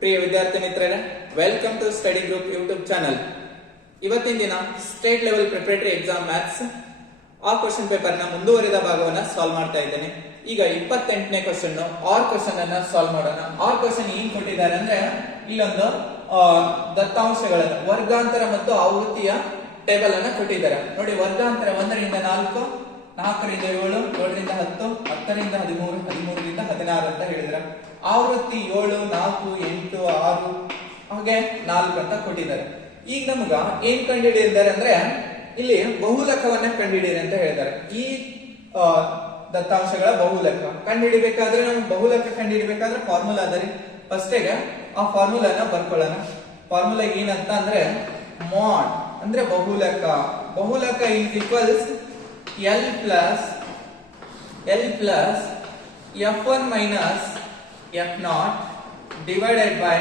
ಪ್ರಿಯ ವಿದ್ಯಾರ್ಥಿ ಮಿತ್ರರೇ, welcome to study group YouTube channel. ಇವತ್ತಿನ ದಿನ state level preparatory exam maths ಆ ಕ್ವಶನ್ ಪೇಪರ್ ನ ಮುಂದುವರಿದ ಭಾಗವನ್ನ ಸಾಲ್ವ್ ಮಾಡ್ತಾ ಇದ್ದೇನೆ. ಈಗ 28ನೇ ಕ್ವಶನ್ ಆರ್ ಕ್ವಶನ್ ಅನ್ನ ಸಾಲ್ವ್ ಮಾಡೋಣ. ಆರ್ ಕ್ವಶನ್ ಏನ್ ಕೊಟ್ಟಿದ್ದಾರೆ ಅಂದ್ರೆ ಇಲ್ಲೊಂದು ದತ್ತಾಂಶಗಳನ್ನು ವರ್ಗಾಂತರ ಮತ್ತು ಆವೃತ್ತಿಯ ಟೇಬಲ್ ಅನ್ನ ಕೊಟ್ಟಿದ್ದಾರೆ. ನೋಡಿ, ವರ್ಗಾಂತರ 1 ರಿಂದ 4, 4 ರಿಂದ 7, 7 ರಿಂದ 10, 10 ರಿಂದ 13, 13 ರಿಂದ 16 ಅಂತ ಹೇಳಿದ್ರೆ, ಆವೃತ್ತಿ 7, 4, 8, 6 ಹಾಗೆ 4 ಅಂತ ಕೊಟ್ಟಿದ್ದಾರೆ. ಈಗ ನಮಗ ಏನ್ ಕಂಡುಹಿಡಿದಿದ್ದಾರೆ ಅಂದ್ರೆ ಇಲ್ಲಿ ಬಹುಲಕವನ್ನ ಕಂಡುಹಿಡಿಯಿರಿ ಅಂತ ಹೇಳಿದ್ದಾರೆ. ಈ ದತ್ತಾಂಶಗಳ ಬಹುಲಕ ಕಂಡುಹಿಡಿಬೇಕಾದ್ರೆ ನಾವು ಬಹುಲಕ ಕಂಡುಹಿಡಿಬೇಕಾದ್ರೆ ಫಾರ್ಮುಲಾ ಅದರಿ. ಫಸ್ಟ್ ಆ ಫಾರ್ಮುಲಾನ ಬರ್ಕೊಳ್ಳೋಣ. ಫಾರ್ಮುಲಾ ಏನಂತ ಅಂದ್ರೆ ಮಾಡ್ ಅಂದ್ರೆ ಬಹುಲಕ. ಬಹುಲಕ is equals L plus F1 minus F0 divided by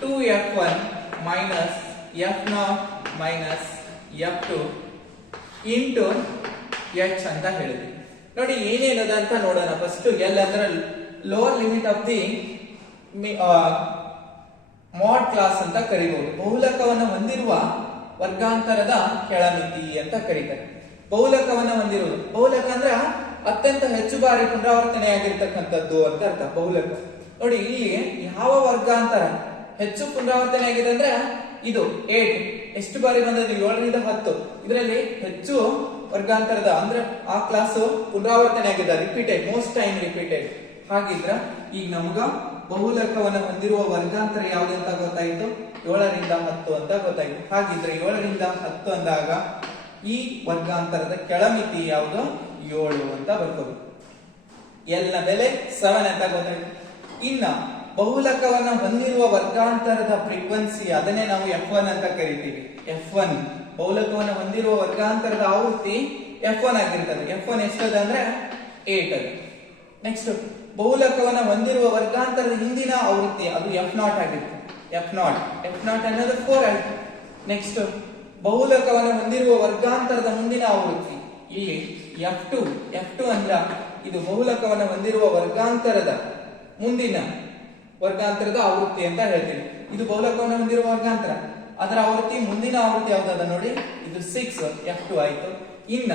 2F1 minus F0 minus F2 into H ಅಂತ ಹೇಳಿದ್ವಿ. ನೋಡಿ ಏನೇನದ ಅಂತ ನೋಡೋಣ. ಫಸ್ಟ್ L ಅಂದ್ರೆ ಲೋವರ್ ಲಿಮಿಟ್ ಆಫ್ ದಿ ಮಾಡ್ ಕ್ಲಾಸ್ ಅಂತ ಕರೀಬಹುದು. ಬಹುಲಕವನ್ನು ಹೊಂದಿರುವ ವರ್ಗಾಂತರದ ಕೆಳಮಿತಿ ಅಂತ ಕರೀತಾರೆ. ಬಹುಲಕವನ್ನ ಹೊಂದಿರುವುದು, ಬಹುಲಕ ಅಂದ್ರೆ ಅತ್ಯಂತ ಹೆಚ್ಚು ಬಾರಿ ಪುನರಾವರ್ತನೆಯಾಗಿರ್ತಕ್ಕಂಥದ್ದು ಅಂತ ಅರ್ಥ ಬಹುಲಕ. ನೋಡಿ, ಇಲ್ಲಿ ಯಾವ ವರ್ಗಾಂತರ ಹೆಚ್ಚು ಪುನರಾವರ್ತನೆ ಆಗಿದೆ ಅಂದ್ರೆ ಇದು 8. ಎಷ್ಟು ಬಾರಿ ಬಂದದ್ದು? 7 ರಿಂದ 10. ಇದರಲ್ಲಿ ಹೆಚ್ಚು ವರ್ಗಾಂತರದ ಅಂದ್ರೆ ಆ ಕ್ಲಾಸ್ ಪುನರಾವರ್ತನೆ ಆಗಿದೆ, ರಿಪೀಟೆಡ್, ಮೋಸ್ಟ್ ಟೈಮ್ ರಿಪೀಟೆಡ್. ಹಾಗಿದ್ರ ಈಗ ನಮಗ ಬಹುಲಕವನ್ನ ಹೊಂದಿರುವ ವರ್ಗಾಂತರ ಯಾವ್ದು ಅಂತ ಗೊತ್ತಾಯ್ತು? 7 ರಿಂದ 10 ಅಂತ ಗೊತ್ತಾಯ್ತು. ಹಾಗಿದ್ರೆ 7 ರಿಂದ 10 ಅಂದಾಗ ಈ ವರ್ಗಾಂತರದ ಕೆಳಮಿತಿ ಯಾವುದು? 7 ಅಂತ ಬರ್ಕೋಬೇಕು. ಎಲ್ ನ ಬೆಲೆ 7 ಅಂತ ಗೊತ್ತಾಯ್ತು. ಇನ್ನ ಬಹುಲಕವನ್ನ ಹೊಂದಿರುವ ವರ್ಗಾಂತರದ ಫ್ರೀಕ್ವೆನ್ಸಿ ಅದನ್ನೇ ನಾವು F1 ಅಂತ ಕರಿತೀವಿ. F1 ಬಹುಲಕವನ್ನ ಹೊಂದಿರುವ ವರ್ಗಾಂತರದ ಆವೃತ್ತಿ F1 ಆಗಿರ್ತದೆ. F1 ಎಷ್ಟದ ಅಂದ್ರೆ 8 ಅದು. ನೆಕ್ಸ್ಟ್ ಬಹುಲಕವನ್ನ ಹೊಂದಿರುವ ವರ್ಗಾಂತರದ ಹಿಂದಿನ ಆವೃತ್ತಿ ಅದು F0 ಆಗಿರುತ್ತೆ. F0 ಅನ್ನೋದು 4 ಆಗಿದೆ. ನೆಕ್ಸ್ಟ್ ಬಹುಲಕವನ್ನು ಹೊಂದಿರುವ ವರ್ಗಾಂತರದ ಮುಂದಿನ ಆವೃತ್ತಿ ಇಲ್ಲಿ F2 ಅಂದ್ರ ಇದು ಬಹುಲಕವನ್ನು ಹೊಂದಿರುವ ವರ್ಗಾಂತರದ ಮುಂದಿನ ವರ್ಗಾಂತರದ ಆವೃತ್ತಿ ಅಂತ ಹೇಳ್ತೀವಿ. ಇದು ಬಹುಲಕವನ್ನು ಹೊಂದಿರುವ ವರ್ಗಾಂತರ, ಅದರ ಆವೃತ್ತಿ ಮುಂದಿನ ಆವೃತ್ತಿ ಯಾವ್ದಾದ ನೋಡಿ, ಇದು 6 F2 ಆಯ್ತು. ಇನ್ನ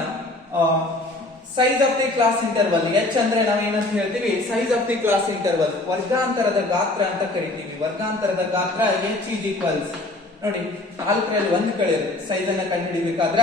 size of the class interval H ಅಂದ್ರೆ ನಾವೇನಂತ ಹೇಳ್ತೀವಿ? Size of the class interval, ವರ್ಗಾಂತರದ ಗಾತ್ರ ಅಂತ ಕರಿತೀವಿ. ವರ್ಗಾಂತರದ ಗಾತ್ರ H is equals ನೋಡಿ 4 ರಲ್ಲಿ 1 ಕಳೆಯಿರಿ. ಸೈಜ್ ಅನ್ನ ಕಂಡುಹಿಡಿಬೇಕಾದ್ರ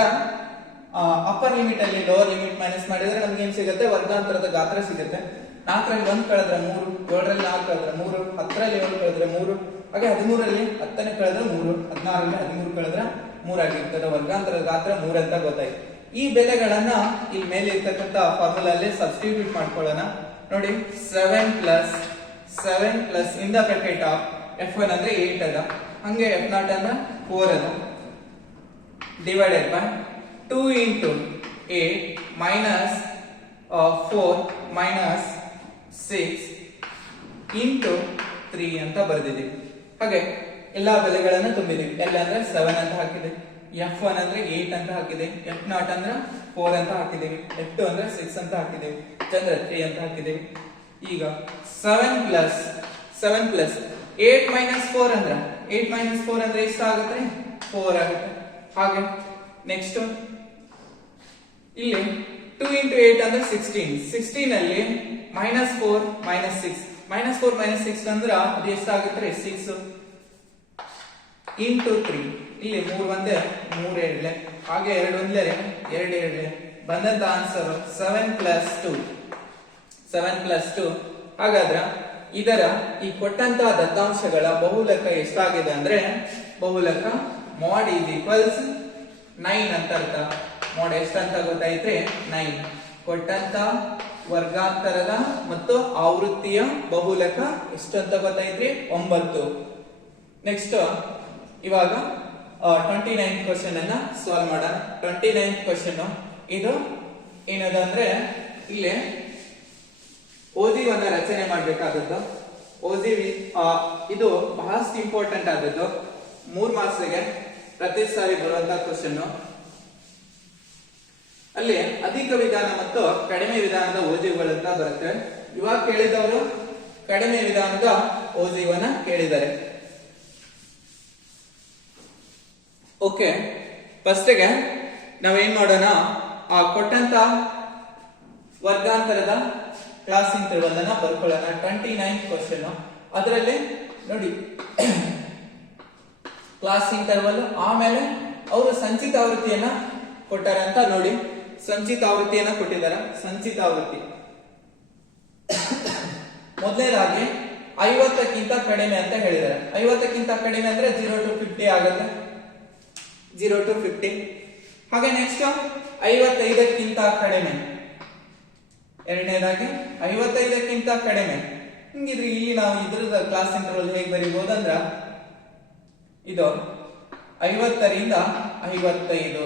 ಅಪ್ಪರ್ ಲಿಮಿಟ್ ಅಲ್ಲಿ ಲೋವರ್ ಲಿಮಿಟ್ ಮೈನಸ್ ಮಾಡಿದ್ರೆ ನಮ್ಗೆ ಏನ್ ಸಿಗುತ್ತೆ? ವರ್ಗಾಂತರದ ಗಾತ್ರ ಸಿಗುತ್ತೆ. 4 ರಲ್ಲಿ 1 ಕಳೆದ್ರೆ 3, 7 ರಲ್ಲಿ 4 ಕಳೆದ್ರೆ 3, 10 ರಲ್ಲಿ 7 ಕಳೆದ್ರೆ 3, ಹಾಗೆ 13 ರಲ್ಲಿ 10 ಕಳೆದ್ರೆ 3, 16 ರಲ್ಲಿ 13 ಕಳೆದ್ರೆ 3 ಆಗಿರ್ತದೆ. ವರ್ಗಾಂತರದ ಗಾತ್ರ 3 ಅಂತ ಗೊತ್ತಾಯ್ತು. ಈ ಬೆಲೆಗಳನ್ನ ಇಲ್ಲಿ ಮೇಲೆ ಇರ್ತಕ್ಕಂಥ ಫಾರ್ಮುಲಾ ಅಲ್ಲಿ ಸಬ್ಸ್ಟಿಟ್ಯೂಟ್ ಮಾಡ್ಕೊಳ್ಳೋಣ. ನೋಡಿ, 7 plus in the bracket of F1 ಅಂದ್ರೆ 8 ಅದ, ಹಂಗೆ F0 ಅಂದ್ರೆ 4 ಅದ, divided by 2 into 8 minus 4 minus 6 into 3 ಅಂತ ಬರೆದಿದ್ದೀವಿ. ಹಾಗೆ ಎಲ್ಲಾ ಬೆಲೆಗಳನ್ನು ತುಂಬಿದೀವಿ. L ಅಂದ್ರೆ 7 ಅಂತ ಹಾಕಿದೆ, F1 ಅಂದ್ರೆ 8 ಅಂತ ಹಾಕಿದೆ, F0 ಅಂದ್ರೆ 4 ಅಂತ ಹಾಕಿದೀವಿ, F2 ಅಂದ್ರೆ 6 ಅಂತ ಹಾಕಿದೀವಿ, ಚಂದ್ರ 3 ಅಂತ ಹಾಕಿದೀವಿ. ಈಗ 7 ಪ್ಲಸ್ 8 minus 4 ಅಂದ್ರೆ 8 minus 4 ಅಂದ್ರೆ ಎಷ್ಟು ಆಗುತ್ತೆ? 4 ಆಗುತ್ತೆ. ಹಾಗೆ ನೆಕ್ಸ್ಟ್ ಇಲ್ಲಿ 2 into 8 ಅಂದ್ರೆ 16 ಅಲ್ಲಿ -4 -6 ಅಂದ್ರೆ ಅದು ಎಷ್ಟಾಗುತ್ತೆ? 6 into 3 ಇಲ್ಲಿ 3 ಒಂದೇ 3 ಎರಡ್ಲೆ, ಹಾಗೆ 2 ಒಂದ್ಲೆ 2 ಎರಡ್ಲೆ, ಬಂದಂತ ಆನ್ಸರ್ 7 plus 2. ಹಾಗಾದ್ರೆ ಇದರ ಈ ಕೊಟ್ಟಂತಹ ದತ್ತಾಂಶಗಳ ಬಹುಲಕ ಎಷ್ಟಾಗಿದೆ ಅಂದ್ರೆ ಬಹುಲಕ ಮಾಡ್ ಈಸ್ ಈಕ್ವಲ್ಸ್ 9 ಅಂತ ಅರ್ಥ. ಮಾಡ್ ಎಷ್ಟಂತ ಗೊತ್ತಾಯ್ತ್ರಿ? 9. ಕೊಟ್ಟಂತ ವರ್ಗಾಂತರದ ಮತ್ತು ಆವೃತ್ತಿಯ ಬಹುಲಕ ಎಷ್ಟಂತ ಗೊತ್ತಾಯ್ತ್ರಿ? 9. ನೆಕ್ಸ್ಟ್ ಇವಾಗ 29th ಕ್ವಶನ್ ಅನ್ನ ಸಾಲ್ವ್ ಮಾಡೋಣ. 29th ಕ್ವಶನ್ ಇದು ಏನದ ಅಂದ್ರೆ ಇಲ್ಲಿ ಓಜಿವನ್ನ ರಚನೆ ಮಾಡಬೇಕಾದದ್ದು. ಓಜಿ ಇದು ಬಹಳಷ್ಟು ಇಂಪಾರ್ಟೆಂಟ್ ಆದದ್ದು. 3 ಮಾರ್ಕ್ಸ್ಗೆ ಪ್ರತಿ ಸಾರಿ ಬರುವಂತ ಕ್ವಶನ್. ಅಲ್ಲಿ ಅಧಿಕ ವಿಧಾನ ಮತ್ತು ಕಡಿಮೆ ವಿಧಾನದ ಓಜಿಗಳು ಅಂತ ಬರುತ್ತೆ. ಇವಾಗ ಕೇಳಿದವರು ಕಡಿಮೆ ವಿಧಾನದ ಓಜಿವನ್ನ ಕೇಳಿದ್ದಾರೆ. ಓಕೆ, ಫಸ್ಟ್ಗೆ ನಾವೇನ್ ಮಾಡೋಣ, ಆ ಕೊಟ್ಟಂತ ವರ್ಗಾಂತರದ ಕ್ಲಾಸ್ ಇಂಟರ್ವಲ್ ಅನ್ನ ಬರ್ಕೊಳ್ಳೋಣ. 29 ಕ್ವಶನ್ ಅದರಲ್ಲಿ ನೋಡಿ ಕ್ಲಾಸ್ ಇಂಟರ್ವಲ್, ಆಮೇಲೆ ಅವರು ಸಂಚಿತ ಆವೃತ್ತಿಯನ್ನ ಕೊಟ್ಟಾರ ಅಂತ ನೋಡಿ. ಸಂಚಿತ ಆವೃತ್ತಿಯನ್ನ ಕೊಟ್ಟಿದ್ದಾರೆ. ಸಂಚಿತ ಆವೃತ್ತಿ ಮೊದಲನೇದಾಗಿ 50ಕ್ಕಿಂತ ಕಡಿಮೆ ಅಂತ ಹೇಳಿದ್ದಾರೆ. 50ಕ್ಕಿಂತ ಕಡಿಮೆ ಅಂದ್ರೆ 0 to 50 ಆಗುತ್ತೆ. 0 to 50. ಹಾಗೆ ನೆಕ್ಸ್ಟ್ 55ಕ್ಕಿಂತ ಕಡಿಮೆ. ಎರಡನೇದಾಗಿ 55ಕ್ಕಿಂತ ಕಡಿಮೆ. ಹಿಂಗಿದ್ರೆ ಇಲ್ಲಿ ನಾವು ಇದ್ರದ ಕ್ಲಾಸ್ ಇಂಟರ್ವಲ್ ಹೇಗೆ ಬರೀಬಹುದಂದ್ರ ಇದು 50ರಿಂದ 55.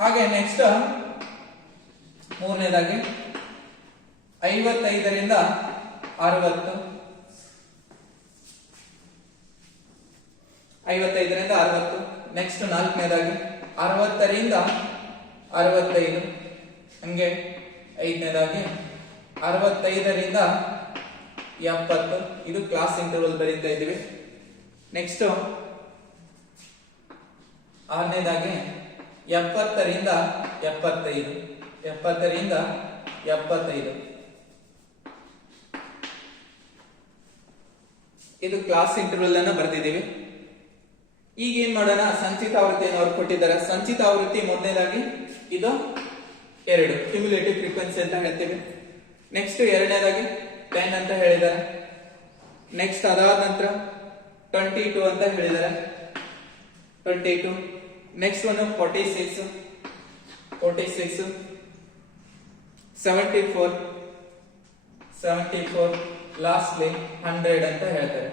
ಹಾಗೆ ನೆಕ್ಸ್ಟ್ ಮೂರನೇದಾಗಿ 55ರಿಂದ 60. 55ರಿಂದ 60. ನೆಕ್ಸ್ಟ್ ನಾಲ್ಕನೇದಾಗಿ 60ರಿಂದ 65. ಹಂಗೆ ಐದನೇದಾಗಿ 65ರಿಂದ 70. ಇದು ಕ್ಲಾಸ್ ಇಂಟರ್ವಲ್ ಬರೀತಾ ಇದೀವಿ. ನೆಕ್ಸ್ಟ್ ಆರನೇದಾಗಿ 70ರಿಂದ 75. 70ರಿಂದ 75. ಇದು ಕ್ಲಾಸ್ ಇಂಟರ್ವಲ್ ಅನ್ನ ಬರ್ತಿದ್ದೀವಿ. ಈಗ ಏನ್ ಮಾಡೋಣ, ಸಂಚಿತ ಆವೃತ್ತಿಯನ್ನು ಅವ್ರು ಕೊಟ್ಟಿದ್ದಾರೆ. ಸಂಚಿತ ಆವೃತ್ತಿ ಮೊದಲನೇದಾಗಿ ಇದು 2 ಕ್ಯುಮ್ಯುಲೇಟಿವ್ ಫ್ರೀಕ್ವೆನ್ಸಿ ಅಂತ ಹೇಳ್ತೀವಿ. ನೆಕ್ಸ್ಟ್ ಎರಡನೇದಾಗಿ 10 ಅಂತ ಹೇಳಿದ್ದಾರೆ. ನೆಕ್ಸ್ಟ್ ಅದಾದ ನಂತರ 22 ಅಂತ ಹೇಳಿದ್ದಾರೆ. 22. ನೆಕ್ಸ್ಟ್ ಒಂದು 46, 74, 74, ಲಾಸ್ಟ್ಲಿ 100 ಅಂತ ಹೇಳ್ತಾರೆ.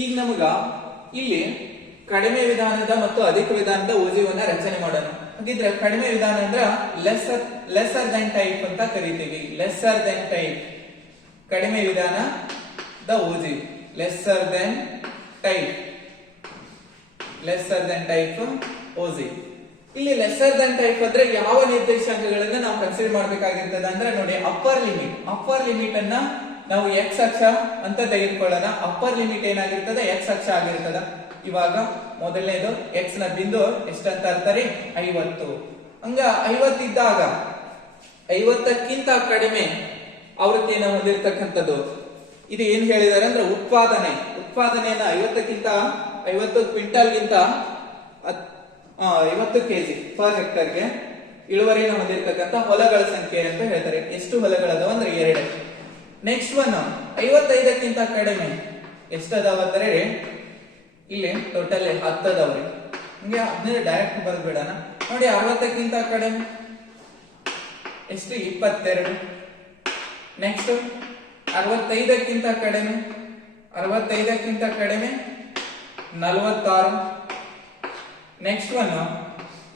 ಈಗ ನಮಗ ಇಲ್ಲಿ ಕಡಿಮೆ ವಿಧಾನದ ಮತ್ತು ಅಧಿಕ ವಿಧಾನದ ಓಜಿವನ್ನ ರಚನೆ ಮಾಡೋಣ. ಹಾಗಿದ್ರೆ ಕಡಿಮೆ ವಿಧಾನ ಅಂದ್ರ ಲೆಸರ್ ದೆನ್ ಟೈಪ್ ಅಂತ ಕರಿತೀವಿ. ಲೆಸರ್ ದೆನ್ ಟೈಪ್ ಕಡಿಮೆ ವಿಧಾನದ ogive. Lesser than type ogive. ಇಲ್ಲಿ ಲೆಸರ್ ದೆನ್ ಟೈಪ್ ಅಂದ್ರೆ ಯಾವ ನಿರ್ದೇಶಾಂಕಗಳನ್ನ ನಾವು ಕನ್ಸಿಡರ್ ಮಾಡ್ಬೇಕಾಗಿರ್ತದೆ ಅಂದ್ರೆ ನೋಡಿ, ಅಪ್ಪರ್ ಲಿಮಿಟ್ ಅನ್ನ ನಾವು ಎಕ್ಸ್ ಅಕ್ಷ ಅಂತ ತೆಗೆದುಕೊಳ್ಳೋಣ. ಅಪ್ಪರ್ ಲಿಮಿಟ್ ಏನಾಗಿರ್ತದೆ, ಎಕ್ಸ್ ಅಕ್ಷ ಆಗಿರ್ತದ. ಇವಾಗ ಮೊದಲನೇದು ಎಕ್ಸ್ ನ ಬಿಂದು ಎಷ್ಟಂತ ಅಂತಾರೆ, 50. ಹಂಗ 50 ಇದ್ದಾಗ 50ಕ್ಕಿಂತ ಕಡಿಮೆ ಆವೃತ್ತಿಯನ್ನು ಹೊಂದಿರತಕ್ಕಂಥದ್ದು. ಇದು ಏನ್ ಹೇಳಿದ್ದಾರೆ ಅಂದ್ರೆ ಉತ್ಪಾದನೆಯನ್ನ 50 ಕ್ವಿಂಟಲ್ಗಿಂತ 50 kg ಪರ್ ಹೆಕ್ಟರ್ಗೆ ಇಳುವರಿಯನ್ನು ಹೊಂದಿರತಕ್ಕಂಥ ಹೊಲಗಳ ಸಂಖ್ಯೆ ಅಂತ ಹೇಳ್ತಾರೆ. ಎಷ್ಟು ಹೊಲಗಳದಾವ ಅಂದ್ರೆ 2. ನೆಕ್ಸ್ಟ್ ಒನ್ 55ಕ್ಕಿಂತ ಕಡಿಮೆ ಎಷ್ಟದಾವ ಅಂದ್ರೆ ಇಲ್ಲಿ ಟೋಟಲ್ 10 ಅದಾವ್ರಿ. ಹಂಗೆ 15 ಡೈರೆಕ್ಟ್ ಬರ್ಬಿಡೋಣ ನೋಡಿ. 60ಕ್ಕಿಂತ ಕಡಿಮೆ ಎಷ್ಟು, 22. ನೆಕ್ಸ್ಟ್ 65ಕ್ಕಿಂತ ಕಡಿಮೆ 46. ನೆಕ್ಸ್ಟ್ ಒನ್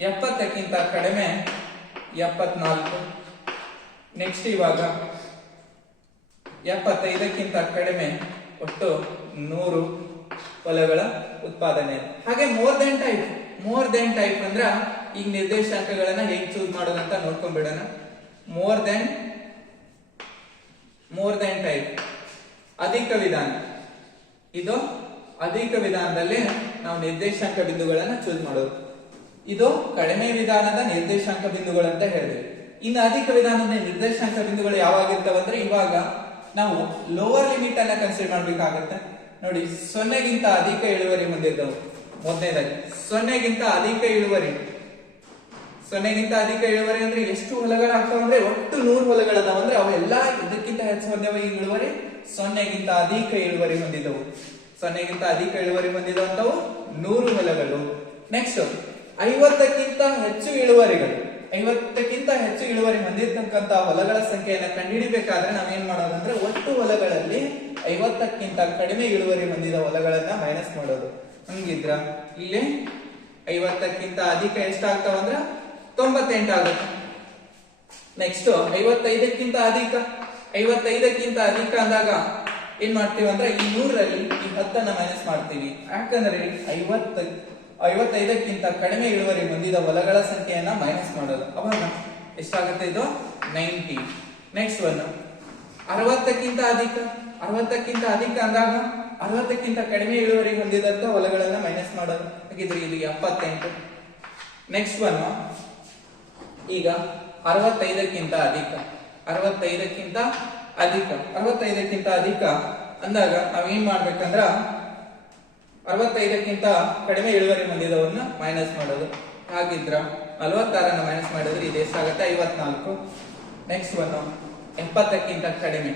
70ಕ್ಕಿಂತ ಕಡಿಮೆ 74. ನೆಕ್ಸ್ಟ್ ಇವಾಗ 75ಕ್ಕಿಂತ ಕಡಿಮೆ ಒಟ್ಟು 100 ಹೊಲಗಳ ಉತ್ಪಾದನೆ. ಹಾಗೆ ಮೋರ್ ದೆನ್ ಟೈಪ್ ಅಂದ್ರ ಈಗ ನಿರ್ದೇಶಾಂಕಗಳನ್ನ ಹೇಗೆ ಚೂಸ್ ಮಾಡೋದಂತ ನೋಡ್ಕೊಂಡ್ಬಿಡೋಣ. ಮೋರ್ ದೆನ್ ಟೈಪ್ ಅಧಿಕ ವಿಧಾನ. ಇದು ಅಧಿಕ ವಿಧಾನದಲ್ಲಿ ನಾವು ನಿರ್ದೇಶಾಂಕ ಬಿಂದುಗಳನ್ನ ಚೂಸ್ ಮಾಡೋದು. ಇದು ಕಡಿಮೆ ವಿಧಾನದ ನಿರ್ದೇಶಾಂಕ ಬಿಂದುಗಳು ಅಂತ ಹೇಳಿದ್ವಿ. ಇನ್ನು ಅಧಿಕ ವಿಧಾನದ ನಿರ್ದೇಶಾಂಕ ಬಿಂದುಗಳು ಯಾವಾಗಿರ್ತಾವಂದ್ರೆ ಇವಾಗ ನಾವು ಲೋವರ್ ಲಿಮಿಟ್ ಅನ್ನ ಕನ್ಸಿಡರ್ ಮಾಡ್ಬೇಕಾಗತ್ತೆ. ನೋಡಿ, 0ಗಿಂತ ಅಧಿಕ ಇಳುವರಿ ಹೊಂದಿದ್ದವು. ಮೊದಲನೇದಾಗಿ 0ಗಿಂತ ಅಧಿಕ ಇಳುವರಿ ಅಂದ್ರೆ ಎಷ್ಟು ಹೊಲಗಳಾಗ್ತಾವ ಅಂದ್ರೆ ಒಟ್ಟು 100 ಹೊಲಗಳದಾವ ಅಂದ್ರೆ ಅವೆಲ್ಲ ಇದಕ್ಕಿಂತ ಹೆಚ್ಚು ಹೊಂದಿವ ಈ ಇಳುವರಿ 0ಗಿಂತ ಅಧಿಕ ಇಳುವರಿ ಹೊಂದಿದವು. 0ಗಿಂತ ಅಧಿಕ ಇಳುವರಿ ಹೊಂದಿದಂತವು 100 ಹೊಲಗಳು. ನೆಕ್ಸ್ಟ್ 50ಕ್ಕಿಂತ ಹೆಚ್ಚು ಇಳುವರಿ ಹೊಂದಿರತಕ್ಕಂತ ಹೊಲಗಳ ಸಂಖ್ಯೆಯನ್ನ ಕಂಡುಹಿಡಿಬೇಕಾದ್ರೆ ನಾವೇನ್ ಮಾಡೋದಂದ್ರೆ ಒಟ್ಟು ಹೊಲಗಳಲ್ಲಿ 50ಕ್ಕಿಂತ ಕಡಿಮೆ ಇಳುವರಿ ಹೊಂದಿದ ಹೊಲಗಳನ್ನ ಮೈನಸ್ ಮಾಡೋದು. ಹಂಗಿದ್ರ ಇಲ್ಲಿ 50ಕ್ಕಿಂತ ಅಧಿಕ ಎಷ್ಟಾಗ್ತಾವಂದ್ರ 98 ಆಗುತ್ತೆ. ನೆಕ್ಸ್ಟ್ 55ಕ್ಕಿಂತ ಅಧಿಕ ಅಂದಾಗ ಏನ್ ಮಾಡ್ತೀವಿ ಅಂದ್ರೆ ಈ 100ರಲ್ಲಿ ಈ 10ಅನ್ನ ಮೈನಸ್ ಮಾಡ್ತೀವಿ. ಯಾಕಂದ್ರೆ 55ಕ್ಕಿಂತ ಕಡಿಮೆ ಇಳುವರಿ ಹೊಂದಿದ ಹೊಲಗಳ ಸಂಖ್ಯೆಯನ್ನ ಮೈನಸ್ ಮಾಡೋದು. ಅವಾಗ ಎಷ್ಟಾಗುತ್ತೆ, ಇದು 90. ನೆಕ್ಸ್ಟ್ ಒನ್ 60ಕ್ಕಿಂತ 60ಕ್ಕಿಂತ ಅಧಿಕ ಅಂದಾಗ 60ಕ್ಕಿಂತ ಕಡಿಮೆ ಇಳುವರಿ ಹೊಂದಿದಂತ ಹೊಲಗಳನ್ನ ಮೈನಸ್ ಮಾಡೋದು. ಹಾಗಿದ್ರೆ ಇಲ್ಲಿ 78. ನೆಕ್ಸ್ಟ್ ಒನ್ ಈಗ 65ಕ್ಕಿಂತ ಅಧಿಕ 65ಕ್ಕಿಂತ ಅಧಿಕ 65ಕ್ಕಿಂತ ಅಧಿಕ ಅಂದಾಗ ನಾವೇನ್ ಮಾಡ್ಬೇಕಂದ್ರ 65ಕ್ಕಿಂತ ಕಡಿಮೆ ಇಳುವರಿ ಹೊಂದಿದವನ್ನ ಮೈನಸ್ ಮಾಡೋದು. ಹಾಗಿದ್ರ 46 ಮೈನಸ್ ಮಾಡಿದ್ರೆ ಇದು ಎಷ್ಟಾಗುತ್ತೆ 54. ನೆಕ್ಸ್ಟ್ ಒನ್ 70ಕ್ಕಿಂತ ಕಡಿಮೆ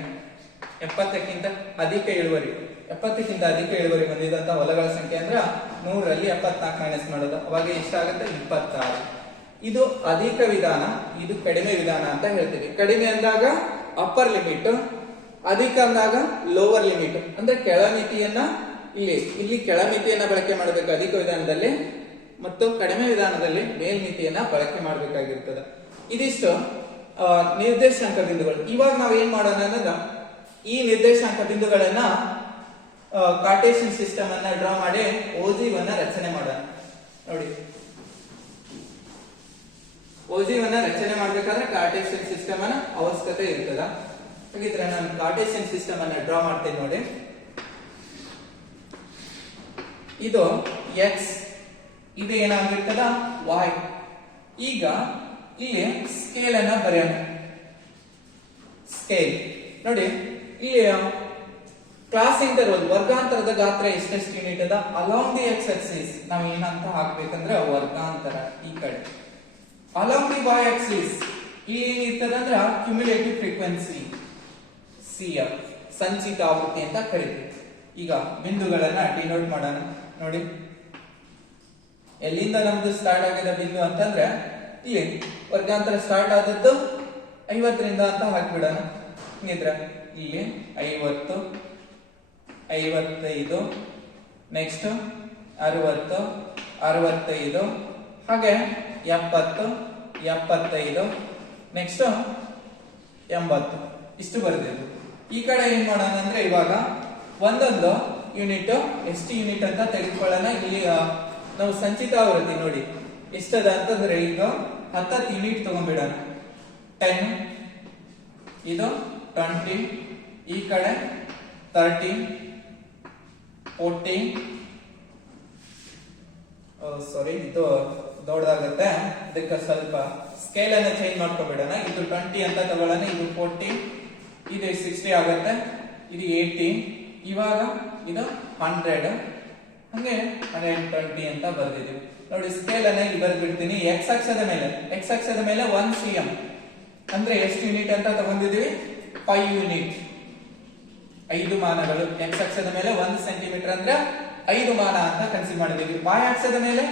70ಕ್ಕಿಂತ ಅಧಿಕ ಇಳುವರಿ 70ಕ್ಕಿಂತ ಅಧಿಕ ಇಳುವರಿ ಹೊಂದಿದಂತ ಹೊಲಗಳ ಸಂಖ್ಯೆ ಅಂದ್ರ 100ರಲ್ಲಿ 74 ಮೈನಸ್ ಮಾಡೋದು. ಅವಾಗ ಎಷ್ಟಾಗುತ್ತೆ 26. ಇದು ಅಧಿಕ ವಿಧಾನ, ಇದು ಕಡಿಮೆ ವಿಧಾನ ಅಂತ ಹೇಳ್ತೀವಿ. ಕಡಿಮೆ ಅಂದಾಗ ಅಪ್ಪರ್ ಲಿಮಿಟ್, ಅಧಿಕ ಅಂದಾಗ ಲೋವರ್ ಲಿಮಿಟ್. ಅಂದ್ರೆ ಕೆಳಮಿತಿಯನ್ನ ಇಲ್ಲಿ ಕೆಳಮಿತಿಯನ್ನ ಬಳಕೆ ಮಾಡಬೇಕು ಅಧಿಕ ವಿಧಾನದಲ್ಲಿ, ಮತ್ತು ಕಡಿಮೆ ವಿಧಾನದಲ್ಲಿ ಮೇಲ್ಮಿತಿಯನ್ನ ಬಳಕೆ ಮಾಡಬೇಕಾಗಿರ್ತದೆ. ಇದಿಷ್ಟು ನಿರ್ದೇಶಾಂಕ ಬಿಂದುಗಳು. ಇವಾಗ ನಾವ್ ಏನ್ ಮಾಡೋಣ ಅನ್ನೋದ ಈ ನಿರ್ದೇಶಾಂಕ ಬಿಂದುಗಳನ್ನ ಕಾರ್ಟೇಶಿಯನ್ ಸಿಸ್ಟಮ್ ಅನ್ನ ಡ್ರಾ ಮಾಡಿ ಓಜಿವನ್ನ ರಚನೆ ಮಾಡೋಣ. ನೋಡಿ, ಓಜಿವನ್ನ ರಚನೆ ಮಾಡ್ಬೇಕಾದ್ರೆ ಕಾರ್ಟೇಶಿಯನ್ ಸಿಸ್ಟಮ್ ಅನ್ನ ಅವಶ್ಯಕತೆ ಇರ್ತದ. ಹಾಗಿದ್ರೆ ನಾನು ಕಾರ್ಟೇಶಿಯನ್ ಸಿಸ್ಟಮ್ ಅನ್ನ ಡ್ರಾ ಮಾಡ್ತೇನೆ. ನೋಡಿ, ಇದು ಎಕ್ಸ್, ಇದು ಏನಾಗಿರ್ತದ y. ಈಗ ಇಲ್ಲಿ ಸ್ಕೇಲ್ ಅನ್ನ ಬರೆಯೋಣ. ಸ್ಕೇಲ್ ನೋಡಿ, ಇಲ್ಲಿ ಕ್ಲಾಸ್ ಇಂಟರ್ವಲ್ ವರ್ಗಾಂತರದ ಗಾತ್ರ ಎಷ್ಟೆಷ್ಟು ಯೂನಿಟ್ ಅದ ಅಲಾಂಗ್ ದಿ ಎಕ್ಸ್ ಆಕ್ಸಿಸ್ ನಾವ್ ಏನಂತ ಹಾಕ್ಬೇಕಂದ್ರೆ ವರ್ಗಾಂತರ. ಈ ಕಡೆ ಅಲಾಂಗ್ ದಿ y ಆಕ್ಸಿಸ್ ಏನಿರ್ತದಂದ್ರ ಕ್ಯುಮ್ಯುಲೇಟಿವ್ ಫ್ರೀಕ್ವೆನ್ಸಿ CF, ಸಂಚಿತ ಆವೃತ್ತಿ ಅಂತ ಕರಿತೀವಿ. ಈಗ ಬಿಂದುಗಳನ್ನ ಡಿನೋಟ್ ಮಾಡೋಣ. ನೋಡಿ, ಎಲ್ಲಿಂದ ನಮ್ದು ಸ್ಟಾರ್ಟ್ ಆಗಿದೆ ಬಿಂದು ಅಂತಂದ್ರೆ ಇಲ್ಲಿ ವರ್ಗಾಂತರ ಸ್ಟಾರ್ಟ್ ಆದದ್ದು 50ರಿಂದ ಅಂತ ಹಾಕ್ಬಿಡೋಣ. ಹಿಂಗಿದ್ರ ಇಲ್ಲಿ 50, 55, ನೆಕ್ಸ್ಟ್ 60, 65, ಹಾಗೆ 70, 75, ನೆಕ್ಸ್ಟ್ 80. ಇಷ್ಟು ಬರ್ದಿದ್ದು. ಈ ಕಡೆ ಏನ್ ಮಾಡೋಣ ಅಂದ್ರೆ ಇವಾಗ ಒಂದೊಂದು ಯೂನಿಟ್ ಎಷ್ಟು ಯೂನಿಟ್ ಅಂತ ತೆಗೆದುಕೊಳ್ಳೋಣ. ಇಲ್ಲಿ ನಾವು ಸಂಚಿತ ಆವೃತ್ತಿ ನೋಡಿ ಎಷ್ಟದ ಅಂತಂದ್ರೆ ಈಗ 10 ಯೂನಿಟ್ ತಗೊಂಡ್ಬಿಡೋಣ. 10, ಇದು 20, ಈ ಕಡೆ 30, 40, ಸಾರಿ ಇದು ದೊಡ್ಡದಾಗುತ್ತೆ, ಅದಕ್ಕೆ ಸ್ವಲ್ಪ ಸ್ಕೇಲ್ ಅನ್ನ ಚೇಂಜ್ ಮಾಡ್ಕೊಬಿಡೋಣ. ಇದು 20 ಅಂತ ತಗೊಳ್ಳೋಣ, ಇದು 40, ಇದು 60 ಆಗುತ್ತೆ, ಇದು 80, ಇವಾಗ ಇದು 100, ಹಂಗೆ 120 ಅಂತ ಬರ್ದಿದ್ದೀವಿ. ನೋಡಿ, ಸ್ಕೇಲ್ ಅನ್ನ ಇಲ್ಲಿ ಬರ್ಬಿಡ್ತೀನಿ. ಎಕ್ಸ್ ಅಕ್ಷದ ಮೇಲೆ 1 cm ಅಂದ್ರೆ ಎಷ್ಟು ಯೂನಿಟ್ ಅಂತ ತಗೊಂಡಿದೀವಿ 5 ಯೂನಿಟ್, 5 ಮಾನಗಳು. ಎಕ್ಸ್ ಅಕ್ಷದ ಮೇಲೆ 1 ಸೆಂಟಿಮೀಟರ್ ಅಂದ್ರೆ 5 ಮಾನ ಅಂತ ಕನ್ಸಿಡರ್ ಮಾಡಿದೀವಿ. y ಅಕ್ಷದ ಮೇಲೆ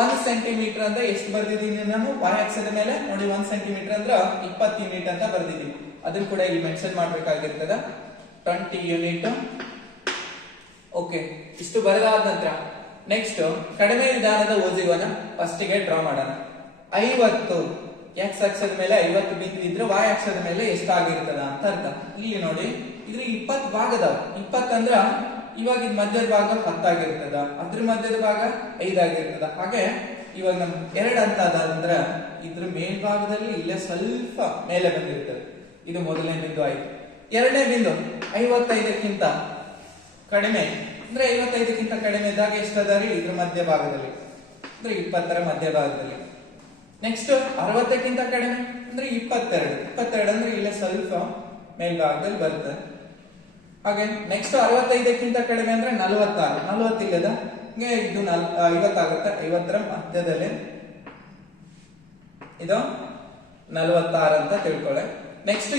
1 ಸೆಂಟಿಮೀಟರ್ ಅಂದ್ರೆ ಎಷ್ಟು ಬರ್ದಿದ್ದೀನಿ ನಾನು y ಅಕ್ಷದ ಮೇಲೆ ನೋಡಿ 1 ಸೆಂಟಿಮೀಟರ್ ಅಂದ್ರೆ 20 ಯೂನಿಟ್ ಅಂತ ಬರ್ದಿದ್ದೀವಿ. ಅದನ್ನ ಕೂಡ ಇಲ್ಲಿ ಮೆನ್ಷನ್ ಮಾಡ್ಬೇಕಾಗಿರ್ತದ 20 ಯೂನಿಟ್. ಓಕೆ, ಇಷ್ಟು ಬರೆದಾದ ನಂತರ ನೆಕ್ಸ್ಟ್ ಕಡಿಮೆ ವಿಧಾನದ ಓಜಿವನ್ನ ಫಸ್ಟ್ ಗೆ ಡ್ರಾ ಮಾಡೋಣ. 50 ಎಕ್ಸ್ ಅಕ್ಷದ ಮೇಲೆ 50 ಬಿಂದು ಇದ್ರೆ y ಅಕ್ಷದ ಮೇಲೆ ಎಷ್ಟಾಗಿರ್ತದ ಅಂತ ಅರ್ಥ. ಇಲ್ಲಿ ನೋಡಿ, ಇದ್ರ 20 ಭಾಗದ 20 ಅಂದ್ರ ಇವಾಗ ಇದ್ ಮಧ್ಯದ ಭಾಗ 10 ಆಗಿರ್ತದ, ಅದ್ರ ಮಧ್ಯದ ಭಾಗ 5 ಆಗಿರ್ತದ. ಹಾಗೆ ಇವಾಗ ನಮ್ 2 ಅಂತ ಅದಂದ್ರ ಇದ್ರ ಮೇಲ್ಭಾಗದಲ್ಲಿ ಇಲ್ಲೇ ಸ್ವಲ್ಪ ಮೇಲೆ ಬಂದಿರ್ತದೆ. ಇದು ಮೊದಲನೇ ಬಿಂದು ಆಯ್ತು. ಎರಡನೇ ಬಿಂದು 55ಕ್ಕಿಂತ ಕಡಿಮೆ ಅಂದ್ರೆ 55ಕ್ಕಿಂತ ಕಡಿಮೆ ಇದ್ದಾಗ ಎಷ್ಟದಾರಿ ಇದ್ರ ಮಧ್ಯ ಭಾಗದಲ್ಲಿ ಅಂದ್ರೆ 20ರ ಮಧ್ಯ ಭಾಗದಲ್ಲಿ. ನೆಕ್ಸ್ಟ್ 60ಕ್ಕಿಂತ ಕಡಿಮೆ ಅಂದ್ರೆ 22 ಅಂದ್ರೆ ಇಲ್ಲೇ ಸ್ವಲ್ಪ ಮೇಲ್ಭಾಗದಲ್ಲಿ ಬರ್ತದೆ. ಹಾಗೆ ನೆಕ್ಸ್ಟ್ 65ಕ್ಕಿಂತ ಕಡಿಮೆ ಅಂದ್ರೆ 46 ಇಲ್ಲದ ಇದು 50 ಆಗುತ್ತೆ. 50ರ ಮಧ್ಯದಲ್ಲಿ ಇದು 46 ಅಂತ ತಿಳ್ಕೊಳ್ಳಿ. ನೆಕ್ಸ್ಟ್